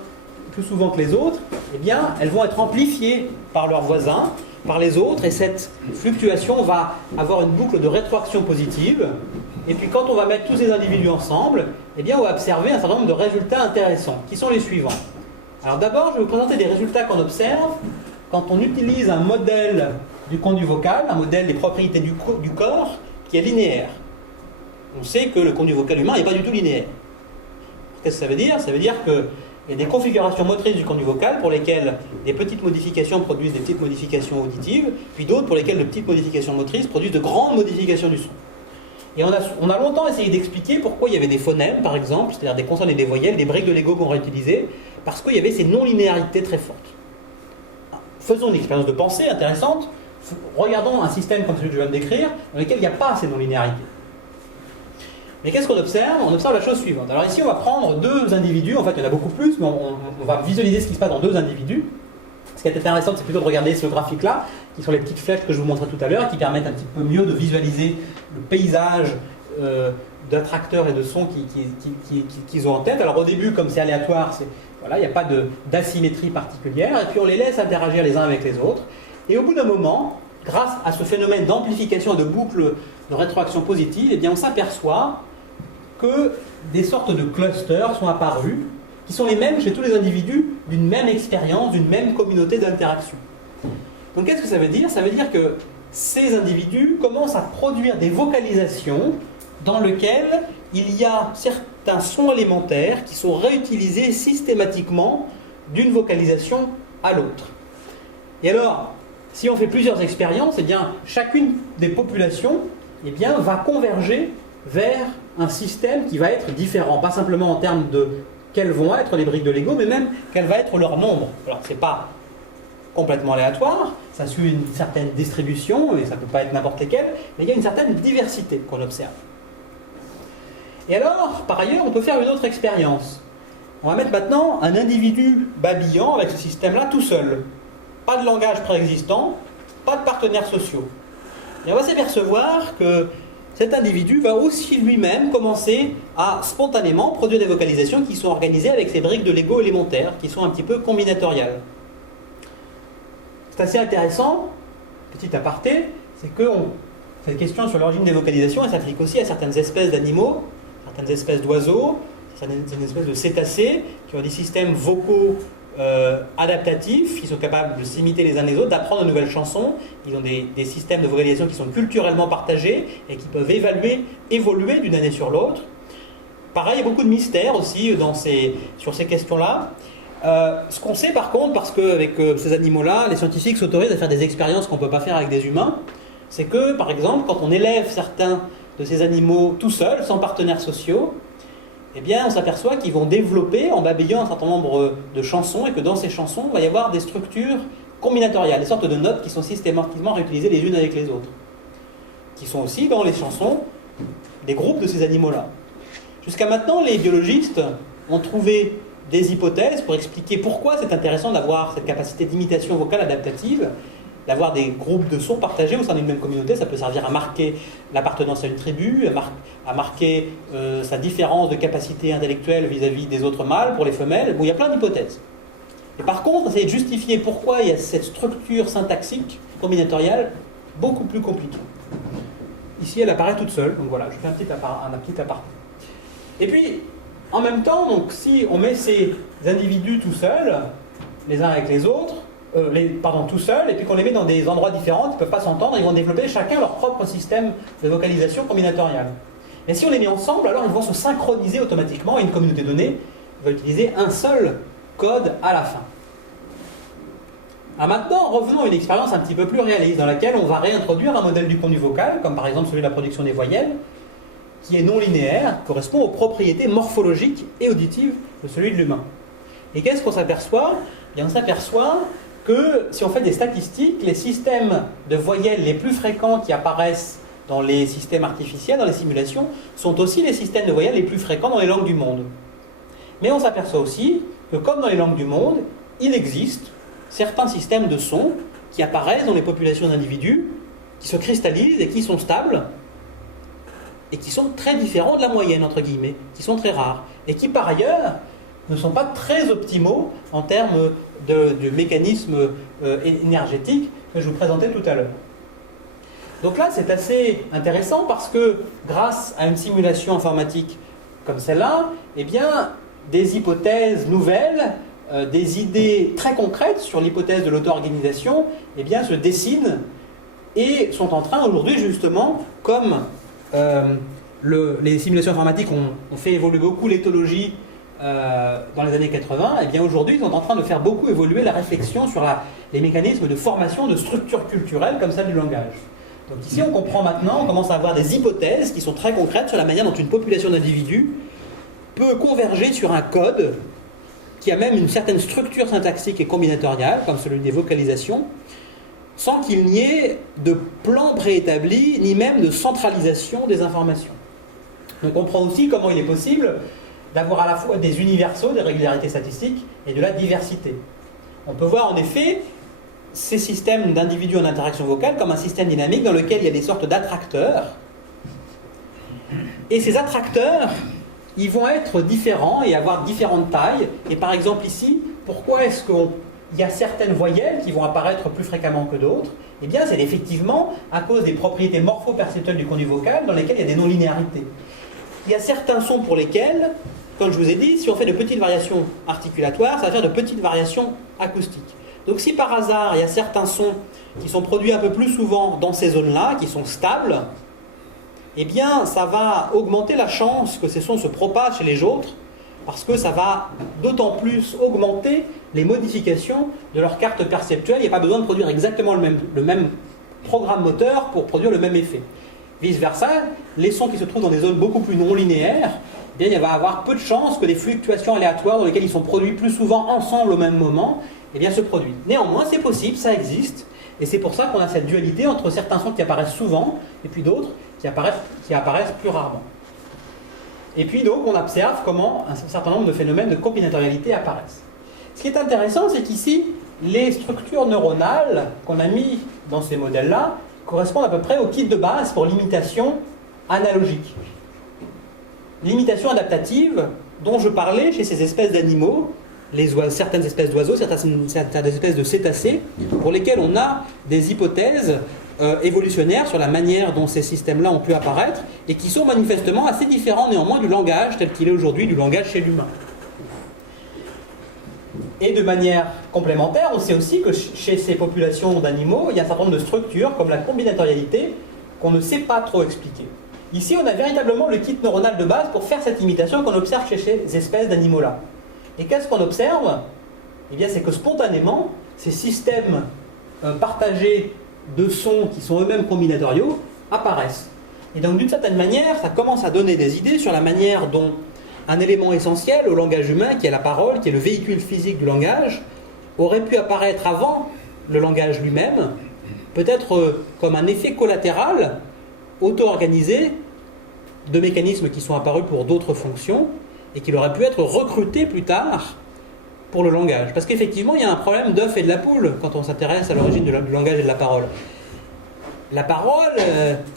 plus souvent que les autres, eh bien, elles vont être amplifiées par leurs voisins, par les autres, et cette fluctuation va avoir une boucle de rétroaction positive. Et puis quand on va mettre tous ces individus ensemble, eh bien, on va observer un certain nombre de résultats intéressants, qui sont les suivants. Alors d'abord, je vais vous présenter des résultats qu'on observe quand on utilise un modèle du conduit vocal, un modèle des propriétés du corps, qui est linéaire. On sait que le conduit vocal humain n'est pas du tout linéaire. Qu'est-ce que ça veut dire? Ça veut dire qu'il y a des configurations motrices du conduit vocal pour lesquelles des petites modifications produisent des petites modifications auditives, puis d'autres pour lesquelles de petites modifications motrices produisent de grandes modifications du son. Et on a longtemps essayé d'expliquer pourquoi il y avait des phonèmes, par exemple, c'est-à-dire des consonnes et des voyelles, des briques de Lego qu'on réutilisait, parce qu'il y avait ces non-linéarités très fortes. Faisons une expérience de pensée intéressante. Regardons un système comme celui que je viens de décrire, dans lequel il n'y a pas ces non-linéarités. Mais qu'est-ce qu'on observe? On observe la chose suivante. Alors ici, on va prendre deux individus, en fait il y en a beaucoup plus, mais on va visualiser ce qui se passe dans deux individus. Ce qui est intéressant, c'est plutôt de regarder ce graphique-là, qui sont les petites flèches que je vous montrais tout à l'heure, qui permettent un petit peu mieux de visualiser le paysage d'attracteurs et de sons qu'ils ont en tête. Alors au début, comme c'est aléatoire, voilà, il n'y a pas d'asymétrie particulière, et puis on les laisse interagir les uns avec les autres. Et au bout d'un moment, grâce à ce phénomène d'amplification de boucles de rétroaction positive, eh bien on s'aperçoit que des sortes de clusters sont apparus, qui sont les mêmes chez tous les individus d'une même expérience, d'une même communauté d'interaction. Donc qu'est-ce que ça veut dire? Ça veut dire que ces individus commencent à produire des vocalisations dans lesquelles il y a certains sons élémentaires qui sont réutilisés systématiquement d'une vocalisation à l'autre. Et alors, si on fait plusieurs expériences, eh bien, chacune des populations eh bien, va converger vers un système qui va être différent, pas simplement en termes de quelles vont être les briques de Lego, mais même quel va être leur nombre. Alors, ce n'est pas complètement aléatoire, ça suit une certaine distribution, et ça ne peut pas être n'importe lesquelles, mais il y a une certaine diversité qu'on observe. Et alors, par ailleurs, on peut faire une autre expérience. On va mettre maintenant un individu babillant avec ce système-là tout seul. Pas de langage préexistant, pas de partenaires sociaux. Et on va s'apercevoir que cet individu va aussi lui-même commencer à spontanément produire des vocalisations qui sont organisées avec ces briques de Lego élémentaires, qui sont un petit peu combinatoriales. C'est assez intéressant, petit aparté, c'est que cette question sur l'origine des vocalisations, elle s'applique aussi à certaines espèces d'animaux, certaines espèces d'oiseaux, certaines espèces de cétacés, qui ont des systèmes vocaux adaptatifs, qui sont capables de s'imiter les uns les autres, d'apprendre de nouvelles chansons. Ils ont des systèmes de vocalisation qui sont culturellement partagés et qui peuvent évoluer d'une année sur l'autre. Pareil, il y a beaucoup de mystères aussi sur ces questions-là. Ce qu'on sait par contre, parce qu'avec ces animaux-là, les scientifiques s'autorisent à faire des expériences qu'on ne peut pas faire avec des humains, c'est que, par exemple, quand on élève certains de ces animaux tout seuls, sans partenaires sociaux, eh bien, on s'aperçoit qu'ils vont développer, en babillant un certain nombre de chansons, et que dans ces chansons, il va y avoir des structures combinatoriales, des sortes de notes qui sont systématiquement réutilisées les unes avec les autres, qui sont aussi dans les chansons des groupes de ces animaux-là. Jusqu'à maintenant, les biologistes ont trouvé des hypothèses pour expliquer pourquoi c'est intéressant d'avoir cette capacité d'imitation vocale adaptative, d'avoir des groupes de sons partagés au sein d'une même communauté. Ça peut servir à marquer l'appartenance à une tribu, à marquer sa différence de capacité intellectuelle vis-à-vis des autres mâles pour les femelles. Bon, il y a plein d'hypothèses. Et par contre, essayer de justifier pourquoi il y a cette structure syntaxique combinatoriale beaucoup plus compliquée. Ici, elle apparaît toute seule, donc voilà, je fais un petit aparté. Et puis, en même temps, donc, si on met ces individus tout seuls, les uns avec les autres, tout seuls, et puis qu'on les met dans des endroits différents, ils ne peuvent pas s'entendre, ils vont développer chacun leur propre système de vocalisation combinatoriale. Et si on les met ensemble, alors ils vont se synchroniser automatiquement, et une communauté donnée va utiliser un seul code à la fin. Alors maintenant, revenons à une expérience un petit peu plus réaliste, dans laquelle on va réintroduire un modèle du contenu vocal, comme par exemple celui de la production des voyelles, qui est non linéaire, correspond aux propriétés morphologiques et auditives de celui de l'humain. Et qu'est-ce qu'on s'aperçoit ? Eh bien, on s'aperçoit que si on fait des statistiques, les systèmes de voyelles les plus fréquents qui apparaissent dans les systèmes artificiels, dans les simulations, sont aussi les systèmes de voyelles les plus fréquents dans les langues du monde. Mais on s'aperçoit aussi que, comme dans les langues du monde, il existe certains systèmes de sons qui apparaissent dans les populations d'individus, qui se cristallisent et qui sont stables, et qui sont très différents de la moyenne, entre guillemets, qui sont très rares, et qui par ailleurs ne sont pas très optimaux en termes de mécanisme énergétique que je vous présentais tout à l'heure. Donc là, c'est assez intéressant parce que grâce à une simulation informatique comme celle-là, eh bien, des hypothèses nouvelles, des idées très concrètes sur l'hypothèse de l'auto-organisation, eh bien, se dessinent et sont en train aujourd'hui justement, comme les simulations informatiques ont fait évoluer beaucoup l'éthologie dans les années 80, et bien aujourd'hui ils sont en train de faire beaucoup évoluer la réflexion sur les mécanismes de formation de structures culturelles comme celle du langage. Donc ici on comprend maintenant, on commence à avoir des hypothèses qui sont très concrètes sur la manière dont une population d'individus peut converger sur un code qui a même une certaine structure syntaxique et combinatoriale, comme celui des vocalisations, sans qu'il n'y ait de plan préétabli, ni même de centralisation des informations. On comprend aussi comment il est possible d'avoir à la fois des universaux, des régularités statistiques, et de la diversité. On peut voir en effet ces systèmes d'individus en interaction vocale comme un système dynamique dans lequel il y a des sortes d'attracteurs. Et ces attracteurs, ils vont être différents et avoir différentes tailles. Et par exemple ici, pourquoi est-ce qu'il y a certaines voyelles qui vont apparaître plus fréquemment que d'autres ? Eh bien, c'est effectivement à cause des propriétés morpho-perceptuelles du conduit vocal dans lesquelles il y a des non-linéarités. Il y a certains sons pour lesquels, comme je vous ai dit, si on fait de petites variations articulatoires, ça va faire de petites variations acoustiques. Donc si par hasard, il y a certains sons qui sont produits un peu plus souvent dans ces zones-là, qui sont stables, eh bien, ça va augmenter la chance que ces sons se propagent chez les autres, parce que ça va d'autant plus augmenter les modifications de leur carte perceptuelle. Il n'y a pas besoin de produire exactement le même programme moteur pour produire le même effet. Vice-versa, les sons qui se trouvent dans des zones beaucoup plus non linéaires, eh bien, il va y avoir peu de chances que des fluctuations aléatoires dans lesquelles ils sont produits plus souvent ensemble au même moment, eh bien, se produisent. Néanmoins, c'est possible, ça existe, et c'est pour ça qu'on a cette dualité entre certains sons qui apparaissent souvent et puis d'autres qui apparaissent plus rarement. Et puis donc, on observe comment un certain nombre de phénomènes de combinatorialité apparaissent. Ce qui est intéressant, c'est qu'ici, les structures neuronales qu'on a mis dans ces modèles-là correspondent à peu près au kit de base pour l'imitation analogique. L'imitation adaptative dont je parlais chez ces espèces d'animaux, certaines espèces d'oiseaux, certaines espèces de cétacés, pour lesquelles on a des hypothèses évolutionnaires sur la manière dont ces systèmes-là ont pu apparaître, et qui sont manifestement assez différents néanmoins du langage tel qu'il est aujourd'hui, du langage chez l'humain. Et de manière complémentaire, on sait aussi que chez ces populations d'animaux, il y a un certain nombre de structures, comme la combinatorialité, qu'on ne sait pas trop expliquer. Ici, on a véritablement le kit neuronal de base pour faire cette imitation qu'on observe chez ces espèces d'animaux-là. Et qu'est-ce qu'on observe ? Eh bien, c'est que spontanément, ces systèmes partagés de sons qui sont eux-mêmes combinatoriaux apparaissent. Et donc, d'une certaine manière, ça commence à donner des idées sur la manière dont un élément essentiel au langage humain, qui est la parole, qui est le véhicule physique du langage, aurait pu apparaître avant le langage lui-même, peut-être comme un effet collatéral auto-organisé de mécanismes qui sont apparus pour d'autres fonctions, et qu'il aurait pu être recruté plus tard pour le langage. Parce qu'effectivement, il y a un problème d'œuf et de la poule quand on s'intéresse à l'origine du langage et de la parole. La parole,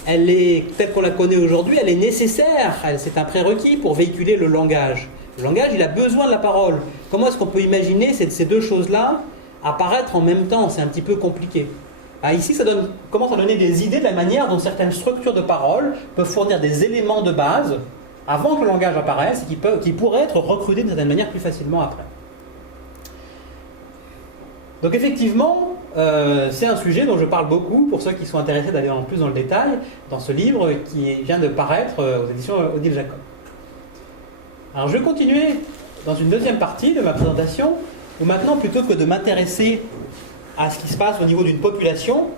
elle est, telle qu'on la connaît aujourd'hui, elle est nécessaire, c'est un prérequis pour véhiculer le langage. Le langage, il a besoin de la parole. Comment est-ce qu'on peut imaginer ces deux choses-là apparaître en même temps? C'est un petit peu compliqué. Ici, ça commence à donner des idées de la manière dont certaines structures de parole peuvent fournir des éléments de base avant que le langage apparaisse et qui pourraient être recrutés d'une certaine manière plus facilement après. Donc effectivement, c'est un sujet dont je parle beaucoup pour ceux qui sont intéressés d'aller en plus dans le détail dans ce livre qui vient de paraître aux éditions Odile Jacob. Alors je vais continuer dans une deuxième partie de ma présentation où maintenant, plutôt que de m'intéresser à ce qui se passe au niveau d'une population,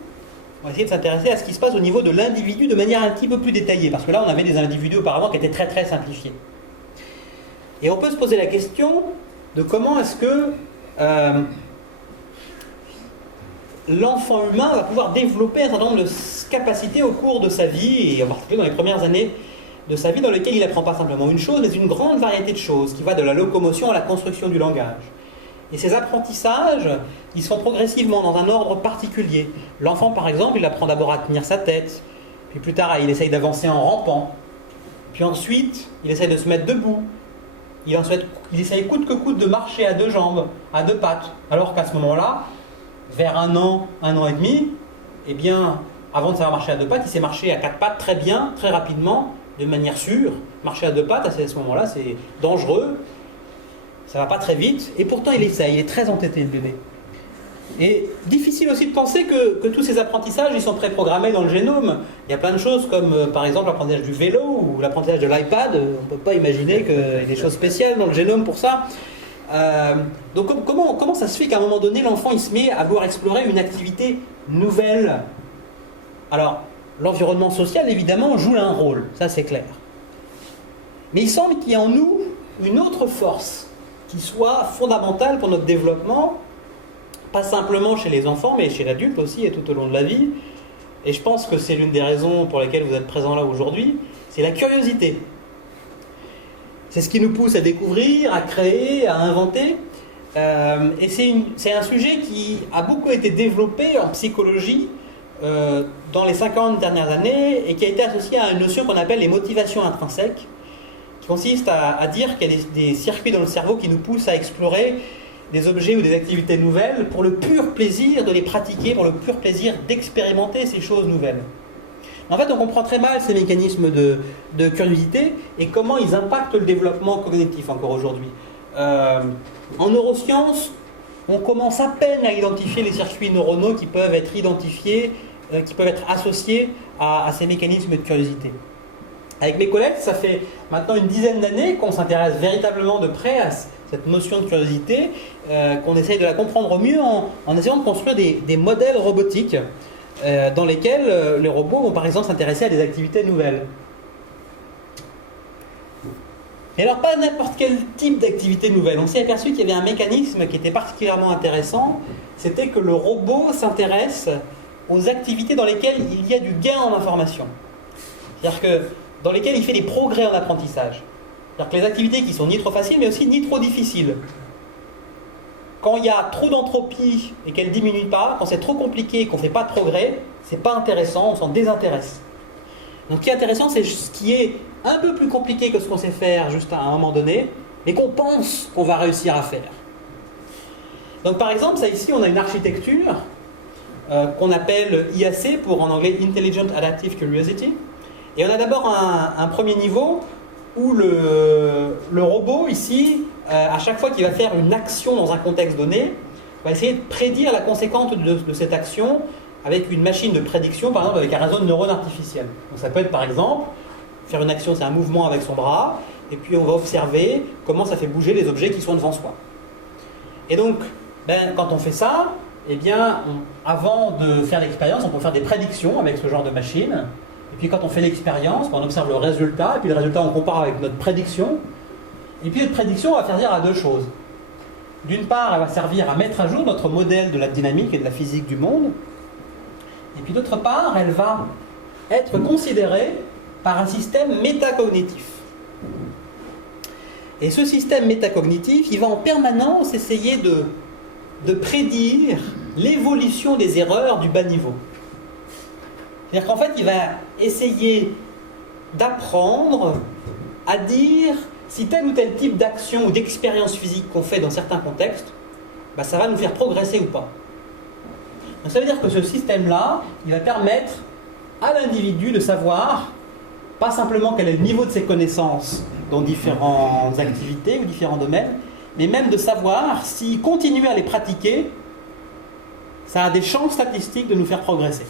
on va essayer de s'intéresser à ce qui se passe au niveau de l'individu de manière un petit peu plus détaillée, parce que là on avait des individus auparavant qui étaient très très simplifiés. Et on peut se poser la question de comment est-ce que l'enfant humain va pouvoir développer un certain nombre de capacités au cours de sa vie, et en particulier dans les premières années de sa vie, dans lesquelles il n'apprend pas simplement une chose, mais une grande variété de choses, qui va de la locomotion à la construction du langage. Et ces apprentissages, ils sont progressivement dans un ordre particulier. L'enfant, par exemple, il apprend d'abord à tenir sa tête, puis plus tard, il essaye d'avancer en rampant, puis ensuite, il essaye de se mettre debout, il essaye coûte que coûte de marcher à deux jambes, à deux pattes, alors qu'à ce moment-là, vers un an et demi, eh bien, avant de savoir marcher à deux pattes, il sait marcher à quatre pattes très bien, très rapidement, de manière sûre. Marcher à deux pattes, à ce moment-là, c'est dangereux, ça va pas très vite, et pourtant il essaye, il est très entêté le bébé. Et difficile aussi de penser que tous ces apprentissages, ils sont préprogrammés dans le génome. Il y a plein de choses comme, par exemple, l'apprentissage du vélo ou l'apprentissage de l'iPad. On ne peut pas imaginer qu'il y ait des choses spéciales dans le génome pour ça. Donc comment ça se fait qu'à un moment donné, l'enfant il se met à vouloir explorer une activité nouvelle? Alors, l'environnement social, évidemment, joue un rôle, ça c'est clair. Mais il semble qu'il y a en nous une autre force qui soit fondamentale pour notre développement, pas simplement chez les enfants, mais chez l'adulte aussi et tout au long de la vie. Et je pense que c'est l'une des raisons pour lesquelles vous êtes présents là aujourd'hui, c'est la curiosité. C'est ce qui nous pousse à découvrir, à créer, à inventer. Et c'est un sujet qui a beaucoup été développé en psychologie dans les 50 dernières années et qui a été associé à une notion qu'on appelle les motivations intrinsèques, qui consiste à dire qu'il y a des circuits dans le cerveau qui nous poussent à explorer des objets ou des activités nouvelles pour le pur plaisir de les pratiquer, pour le pur plaisir d'expérimenter ces choses nouvelles. En fait, on comprend très mal ces mécanismes de curiosité et comment ils impactent le développement cognitif encore aujourd'hui. En neurosciences, on commence à peine à identifier les circuits neuronaux qui peuvent être identifiés, qui peuvent être associés à ces mécanismes de curiosité. Avec mes collègues, ça fait maintenant une dizaine d'années qu'on s'intéresse véritablement de près à cette notion de curiosité, qu'on essaye de la comprendre au mieux en essayant de construire des modèles robotiques dans lesquels les robots vont par exemple s'intéresser à des activités nouvelles. Et alors pas n'importe quel type d'activité nouvelle. On s'est aperçu qu'il y avait un mécanisme qui était particulièrement intéressant, c'était que le robot s'intéresse aux activités dans lesquelles il y a du gain en information. C'est-à-dire que dans lesquelles il fait des progrès en apprentissage. C'est-à-dire que les activités qui sont ni trop faciles, mais aussi ni trop difficiles. Quand il y a trop d'entropie et qu'elle ne diminue pas, quand c'est trop compliqué et qu'on ne fait pas de progrès, c'est pas intéressant, on s'en désintéresse. Donc ce qui est intéressant, c'est ce qui est un peu plus compliqué que ce qu'on sait faire juste à un moment donné, mais qu'on pense qu'on va réussir à faire. Donc par exemple, ça ici, on a une architecture qu'on appelle IAC, pour en anglais Intelligent Adaptive Curiosity. Et on a d'abord un premier niveau où le robot, ici, à chaque fois qu'il va faire une action dans un contexte donné, va essayer de prédire la conséquence de cette action avec une machine de prédiction, par exemple avec un réseau de neurones artificiels. Donc ça peut être par exemple, faire une action, c'est un mouvement avec son bras, et puis on va observer comment ça fait bouger les objets qui sont devant soi. Et donc, quand on fait ça, eh bien, avant de faire l'expérience, on peut faire des prédictions avec ce genre de machine. Et puis quand on fait l'expérience, on observe le résultat, et puis le résultat on compare avec notre prédiction. Et puis notre prédiction va servir à deux choses. D'une part, elle va servir à mettre à jour notre modèle de la dynamique et de la physique du monde. Et puis d'autre part, elle va être considérée par un système métacognitif. Et ce système métacognitif, il va en permanence essayer de prédire l'évolution des erreurs du bas niveau. C'est-à-dire qu'en fait, il va essayer d'apprendre à dire si tel ou tel type d'action ou d'expérience physique qu'on fait dans certains contextes, bah, ça va nous faire progresser ou pas. Donc ça veut dire que ce système-là, il va permettre à l'individu de savoir, pas simplement quel est le niveau de ses connaissances dans différentes activités ou différents domaines, mais même de savoir s'il continue à les pratiquer, ça a des chances statistiques de nous faire progresser.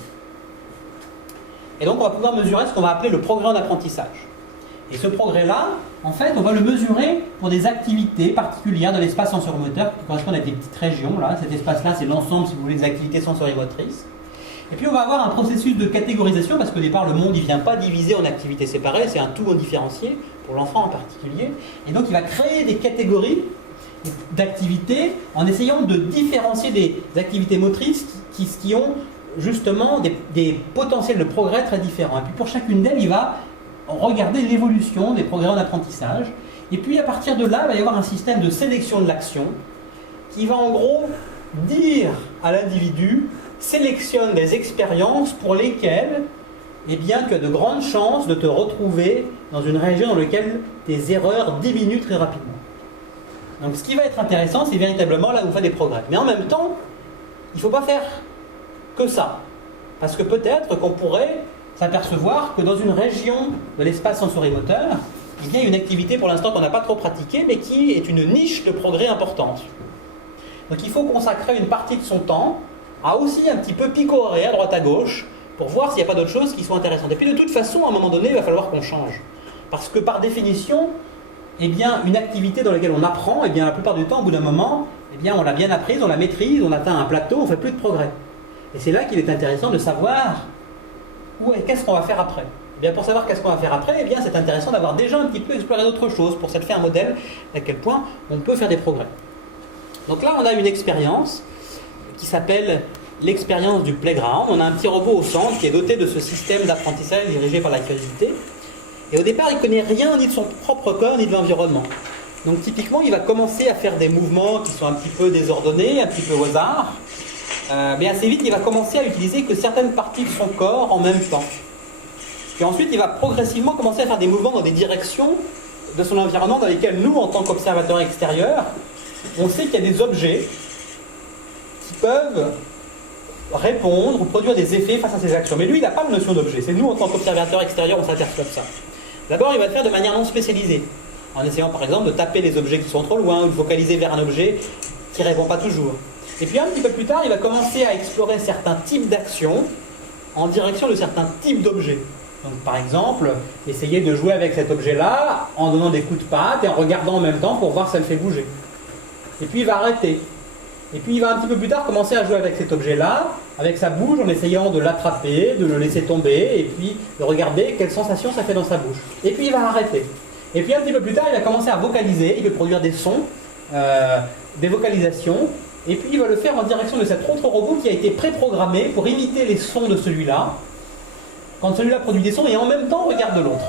Et donc on va pouvoir mesurer ce qu'on va appeler le progrès en apprentissage. Et ce progrès-là, en fait, on va le mesurer pour des activités particulières de l'espace sensorimoteur qui correspondent à des petites régions. Là. Cet espace-là, c'est l'ensemble, si vous voulez, des activités sensorimotrices. Et puis on va avoir un processus de catégorisation, parce qu'au départ, le monde, il ne vient pas diviser en activités séparées, c'est un tout différencié, pour l'enfant en particulier. Et donc il va créer des catégories d'activités en essayant de différencier des activités motrices qui ont justement des potentiels de progrès très différents. Et puis pour chacune d'elles, il va regarder l'évolution des progrès en apprentissage. Et puis à partir de là, il va y avoir un système de sélection de l'action qui va en gros dire à l'individu, sélectionne des expériences pour lesquelles eh bien, tu as de grandes chances de te retrouver dans une région dans laquelle tes erreurs diminuent très rapidement. Donc ce qui va être intéressant, c'est véritablement là où on fait des progrès. Mais en même temps, il ne faut pas faire que ça. Parce que peut-être qu'on pourrait s'apercevoir que dans une région de l'espace sensorimoteur, il y a une activité pour l'instant qu'on n'a pas trop pratiquée, mais qui est une niche de progrès importante. Donc il faut consacrer une partie de son temps à aussi un petit peu picorer à droite à gauche pour voir s'il n'y a pas d'autres choses qui sont intéressantes. Et puis de toute façon, à un moment donné, il va falloir qu'on change. Parce que par définition, eh bien, une activité dans laquelle on apprend, eh bien, la plupart du temps, au bout d'un moment, eh bien, on l'a bien apprise, on la maîtrise, on atteint un plateau, on ne fait plus de progrès. Et c'est là qu'il est intéressant de savoir qu'est-ce qu'on va faire après. Eh bien, pour savoir qu'est-ce qu'on va faire après, eh bien, c'est intéressant d'avoir déjà un petit peu exploré d'autres choses pour se faire un modèle à quel point on peut faire des progrès. Donc là, on a une expérience qui s'appelle l'expérience du playground. On a un petit robot au centre qui est doté de ce système d'apprentissage dirigé par la curiosité. Et au départ, il ne connaît rien ni de son propre corps ni de l'environnement. Donc typiquement, il va commencer à faire des mouvements qui sont un petit peu désordonnés, un petit peu au hasard. Mais assez vite, il va commencer à utiliser que certaines parties de son corps en même temps. Puis ensuite, il va progressivement commencer à faire des mouvements dans des directions de son environnement dans lesquelles nous, en tant qu'observateurs extérieurs, on sait qu'il y a des objets qui peuvent répondre ou produire des effets face à ces actions. Mais lui, il n'a pas de notion d'objet. C'est nous, en tant qu'observateurs extérieurs, on s'aperçoit de ça. D'abord, il va le faire de manière non spécialisée, en essayant par exemple de taper les objets qui sont trop loin ou de focaliser vers un objet qui ne répond pas toujours. Et puis un petit peu plus tard, il va commencer à explorer certains types d'actions en direction de certains types d'objets. Donc par exemple, essayer de jouer avec cet objet-là en donnant des coups de patte et en regardant en même temps pour voir si ça le fait bouger. Et puis il va arrêter. Et puis il va un petit peu plus tard commencer à jouer avec cet objet-là, avec sa bouche, en essayant de l'attraper, de le laisser tomber, et puis de regarder quelle sensation ça fait dans sa bouche. Et puis il va arrêter. Et puis un petit peu plus tard, il va commencer à vocaliser, il va produire des sons, des vocalisations, et puis il va le faire en direction de cet autre robot qui a été préprogrammé pour imiter les sons de celui-là, quand celui-là produit des sons, et en même temps regarde l'autre.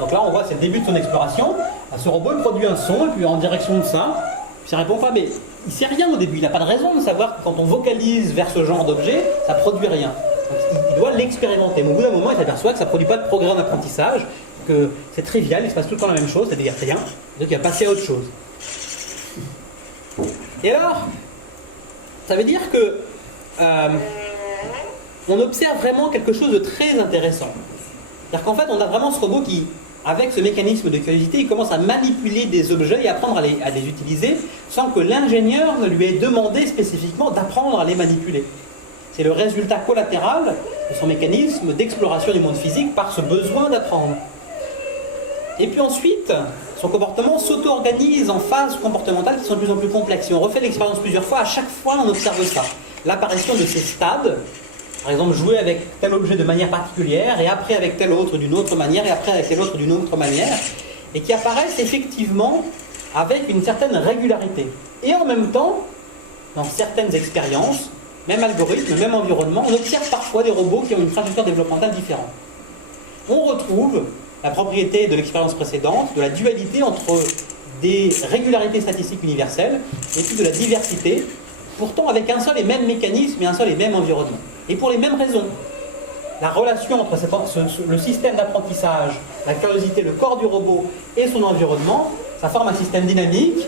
Donc là, on voit, c'est le début de son exploration. Ce robot il produit un son, et puis en direction de ça, puis ça répond pas, mais il sait rien au début, il n'a pas de raison de savoir que quand on vocalise vers ce genre d'objet, ça produit rien. Donc, il doit l'expérimenter. Mais au bout d'un moment, il s'aperçoit que ça ne produit pas de progrès en apprentissage, que c'est trivial, il se passe tout le temps la même chose, c'est-à-dire rien, donc il va passer à autre chose. Et alors, ça veut dire que on observe vraiment quelque chose de très intéressant. C'est-à-dire qu'en fait, on a vraiment ce robot qui, avec ce mécanisme de curiosité, il commence à manipuler des objets et apprendre à les utiliser sans que l'ingénieur ne lui ait demandé spécifiquement d'apprendre à les manipuler. C'est le résultat collatéral de son mécanisme d'exploration du monde physique par ce besoin d'apprendre. Et puis ensuite, son comportement s'auto-organise en phases comportementales qui sont de plus en plus complexes. Si on refait l'expérience plusieurs fois, à chaque fois on observe ça. L'apparition de ces stades, par exemple jouer avec tel objet de manière particulière, et après avec tel autre d'une autre manière, et après avec tel autre d'une autre manière, et qui apparaissent effectivement avec une certaine régularité. Et en même temps, dans certaines expériences, même algorithme, même environnement, on observe parfois des robots qui ont une trajectoire développementale différente. On retrouve la propriété de l'expérience précédente, de la dualité entre des régularités statistiques universelles et puis de la diversité, pourtant avec un seul et même mécanisme et un seul et même environnement. Et pour les mêmes raisons. La relation entre le système d'apprentissage, la curiosité, le corps du robot et son environnement, ça forme un système dynamique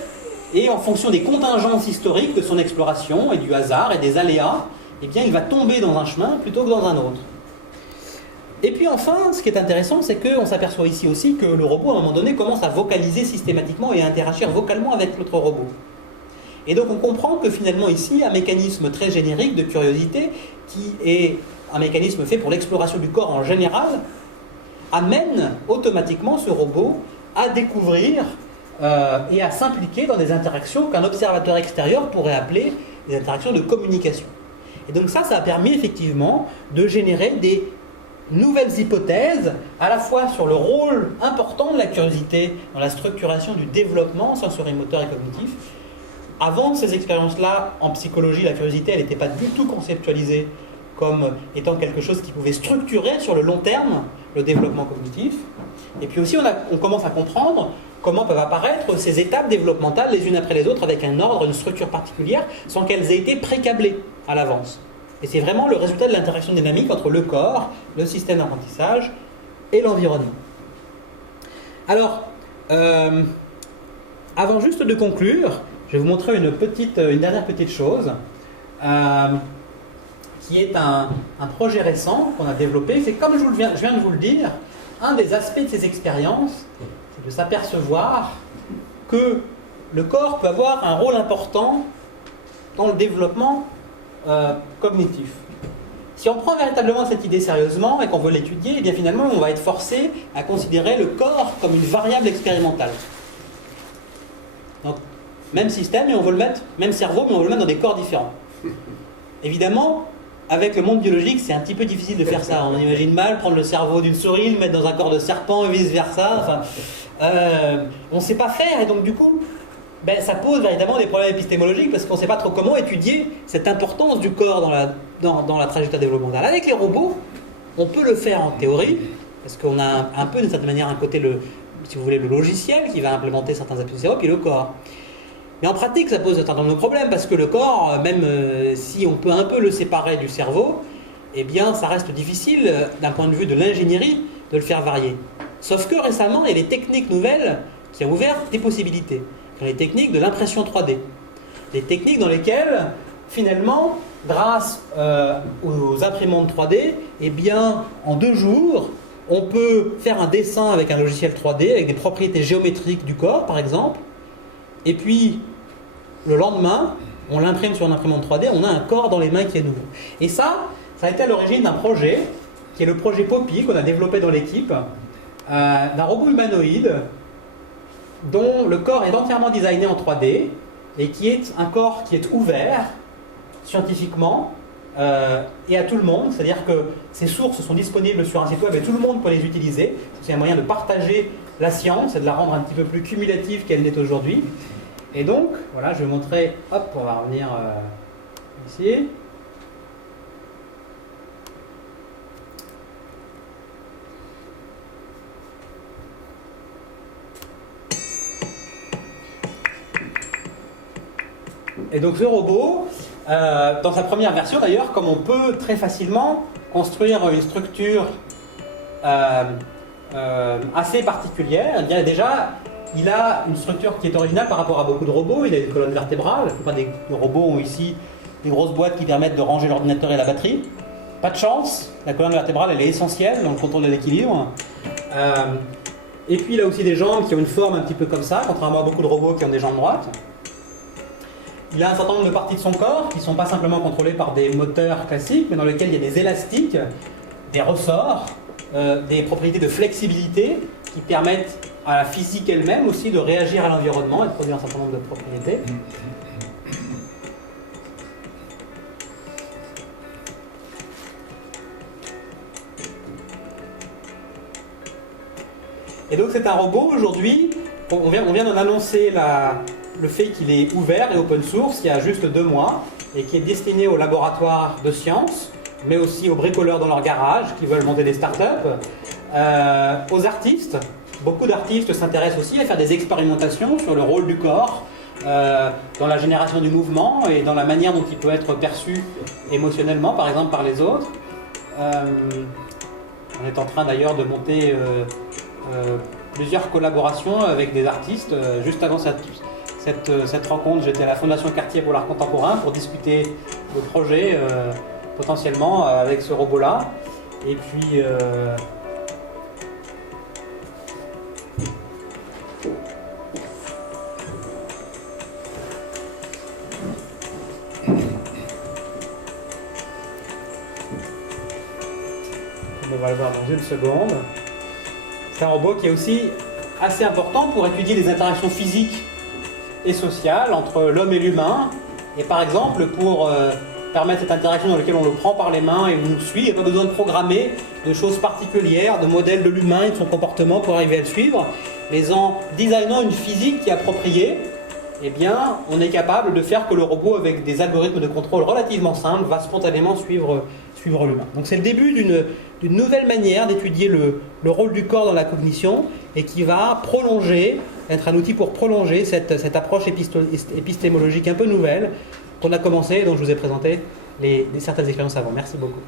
et en fonction des contingences historiques de son exploration et du hasard et des aléas, eh bien, il va tomber dans un chemin plutôt que dans un autre. Et puis enfin, ce qui est intéressant, c'est qu'on s'aperçoit ici aussi que le robot, à un moment donné, commence à vocaliser systématiquement et à interagir vocalement avec l'autre robot. Et donc on comprend que finalement ici, un mécanisme très générique de curiosité, qui est un mécanisme fait pour l'exploration du corps en général, amène automatiquement ce robot à découvrir et à s'impliquer dans des interactions qu'un observateur extérieur pourrait appeler des interactions de communication. Et donc ça a permis effectivement de générer des nouvelles hypothèses, à la fois sur le rôle important de la curiosité dans la structuration du développement sensorimoteur et cognitif. Avant ces expériences-là, en psychologie, la curiosité, elle n'était pas du tout conceptualisée comme étant quelque chose qui pouvait structurer sur le long terme le développement cognitif. Et puis aussi, on commence à comprendre comment peuvent apparaître ces étapes développementales les unes après les autres avec un ordre, une structure particulière, sans qu'elles aient été précablées à l'avance. Et c'est vraiment le résultat de l'interaction dynamique entre le corps, le système d'apprentissage et l'environnement. Alors, avant juste de conclure, je vais vous montrer une dernière petite chose, qui est un projet récent qu'on a développé. C'est comme je viens de vous le dire, un des aspects de ces expériences, c'est de s'apercevoir que le corps peut avoir un rôle important dans le développement cognitif. Si on prend véritablement cette idée sérieusement et qu'on veut l'étudier, eh bien finalement on va être forcé à considérer le corps comme une variable expérimentale. Donc, même système, mais on veut le mettre, même cerveau, mais on veut le mettre dans des corps différents. Évidemment, avec le monde biologique, c'est un petit peu difficile de faire ça. On imagine mal prendre le cerveau d'une souris, le mettre dans un corps de serpent et vice-versa. Enfin, on ne sait pas faire, et donc du coup, ça pose véritablement des problèmes épistémologiques parce qu'on ne sait pas trop comment étudier cette importance du corps dans la trajectoire développementale. Avec les robots, on peut le faire en théorie, parce qu'on a un peu, d'une certaine manière, un côté, si vous voulez, le logiciel qui va implémenter certains appuis de cerveau, puis le corps. Mais en pratique, ça pose un certain nombre de problèmes, parce que le corps, même si on peut un peu le séparer du cerveau, eh bien, ça reste difficile, d'un point de vue de l'ingénierie, de le faire varier. Sauf que récemment, il y a des techniques nouvelles qui ont ouvert des possibilités. Les techniques de l'impression 3D. Des techniques dans lesquelles, finalement, grâce aux imprimantes 3D, eh bien, en 2 jours, on peut faire un dessin avec un logiciel 3D, avec des propriétés géométriques du corps, par exemple, et puis, le lendemain, on l'imprime sur une imprimante 3D, on a un corps dans les mains qui est nouveau. Et ça a été à l'origine d'un projet, qui est le projet Poppy, qu'on a développé dans l'équipe, d'un robot humanoïde, dont le corps est entièrement designé en 3D, et qui est un corps qui est ouvert, scientifiquement, et à tout le monde, c'est-à-dire que ces sources sont disponibles sur un site web et tout le monde peut les utiliser. C'est un moyen de partager la science et de la rendre un petit peu plus cumulative qu'elle n'est aujourd'hui. Et donc, voilà, je vais vous montrer, hop, on va revenir ici. Et donc ce robot, dans sa première version d'ailleurs, comme on peut très facilement construire une structure assez particulière, déjà il a une structure qui est originale par rapport à beaucoup de robots. Il a une colonne vertébrale. La plupart des robots ont ici des grosses boîtes qui permettent de ranger l'ordinateur et la batterie. Pas de chance, la colonne vertébrale elle est essentielle dans le contrôle de l'équilibre. Et puis il a aussi des jambes qui ont une forme un petit peu comme ça, contrairement à beaucoup de robots qui ont des jambes droites. Il a un certain nombre de parties de son corps qui ne sont pas simplement contrôlées par des moteurs classiques, mais dans lesquels il y a des élastiques, des ressorts, des propriétés de flexibilité qui permettent à la physique elle-même aussi de réagir à l'environnement et de produire un certain nombre de propriétés. Et donc c'est un robot aujourd'hui, on vient d'en annoncer le fait qu'il est ouvert et open source il y a juste 2 mois et qui est destiné aux laboratoires de sciences, mais aussi aux bricoleurs dans leur garage qui veulent monter des startups, aux artistes. Beaucoup d'artistes s'intéressent aussi à faire des expérimentations sur le rôle du corps dans la génération du mouvement et dans la manière dont il peut être perçu émotionnellement, par exemple par les autres. On est en train d'ailleurs de monter plusieurs collaborations avec des artistes. Juste avant cette rencontre, j'étais à la Fondation Cartier pour l'art contemporain pour discuter de projets potentiellement avec ce robot-là. Et puis on va le voir dans une seconde. C'est un robot qui est aussi assez important pour étudier les interactions physiques et sociales entre l'homme et l'humain. Et par exemple, pour permettre cette interaction dans laquelle on le prend par les mains et on nous suit, il n'y a pas besoin de programmer de choses particulières, de modèles de l'humain et de son comportement pour arriver à le suivre. Mais en designant une physique qui est appropriée, eh bien, on est capable de faire que le robot, avec des algorithmes de contrôle relativement simples, va spontanément suivre l'humain. Donc c'est le début d'une nouvelle manière d'étudier le rôle du corps dans la cognition et qui va être un outil pour prolonger cette approche épistémologique un peu nouvelle qu'on a commencé et dont je vous ai présenté certaines expériences avant. Merci beaucoup.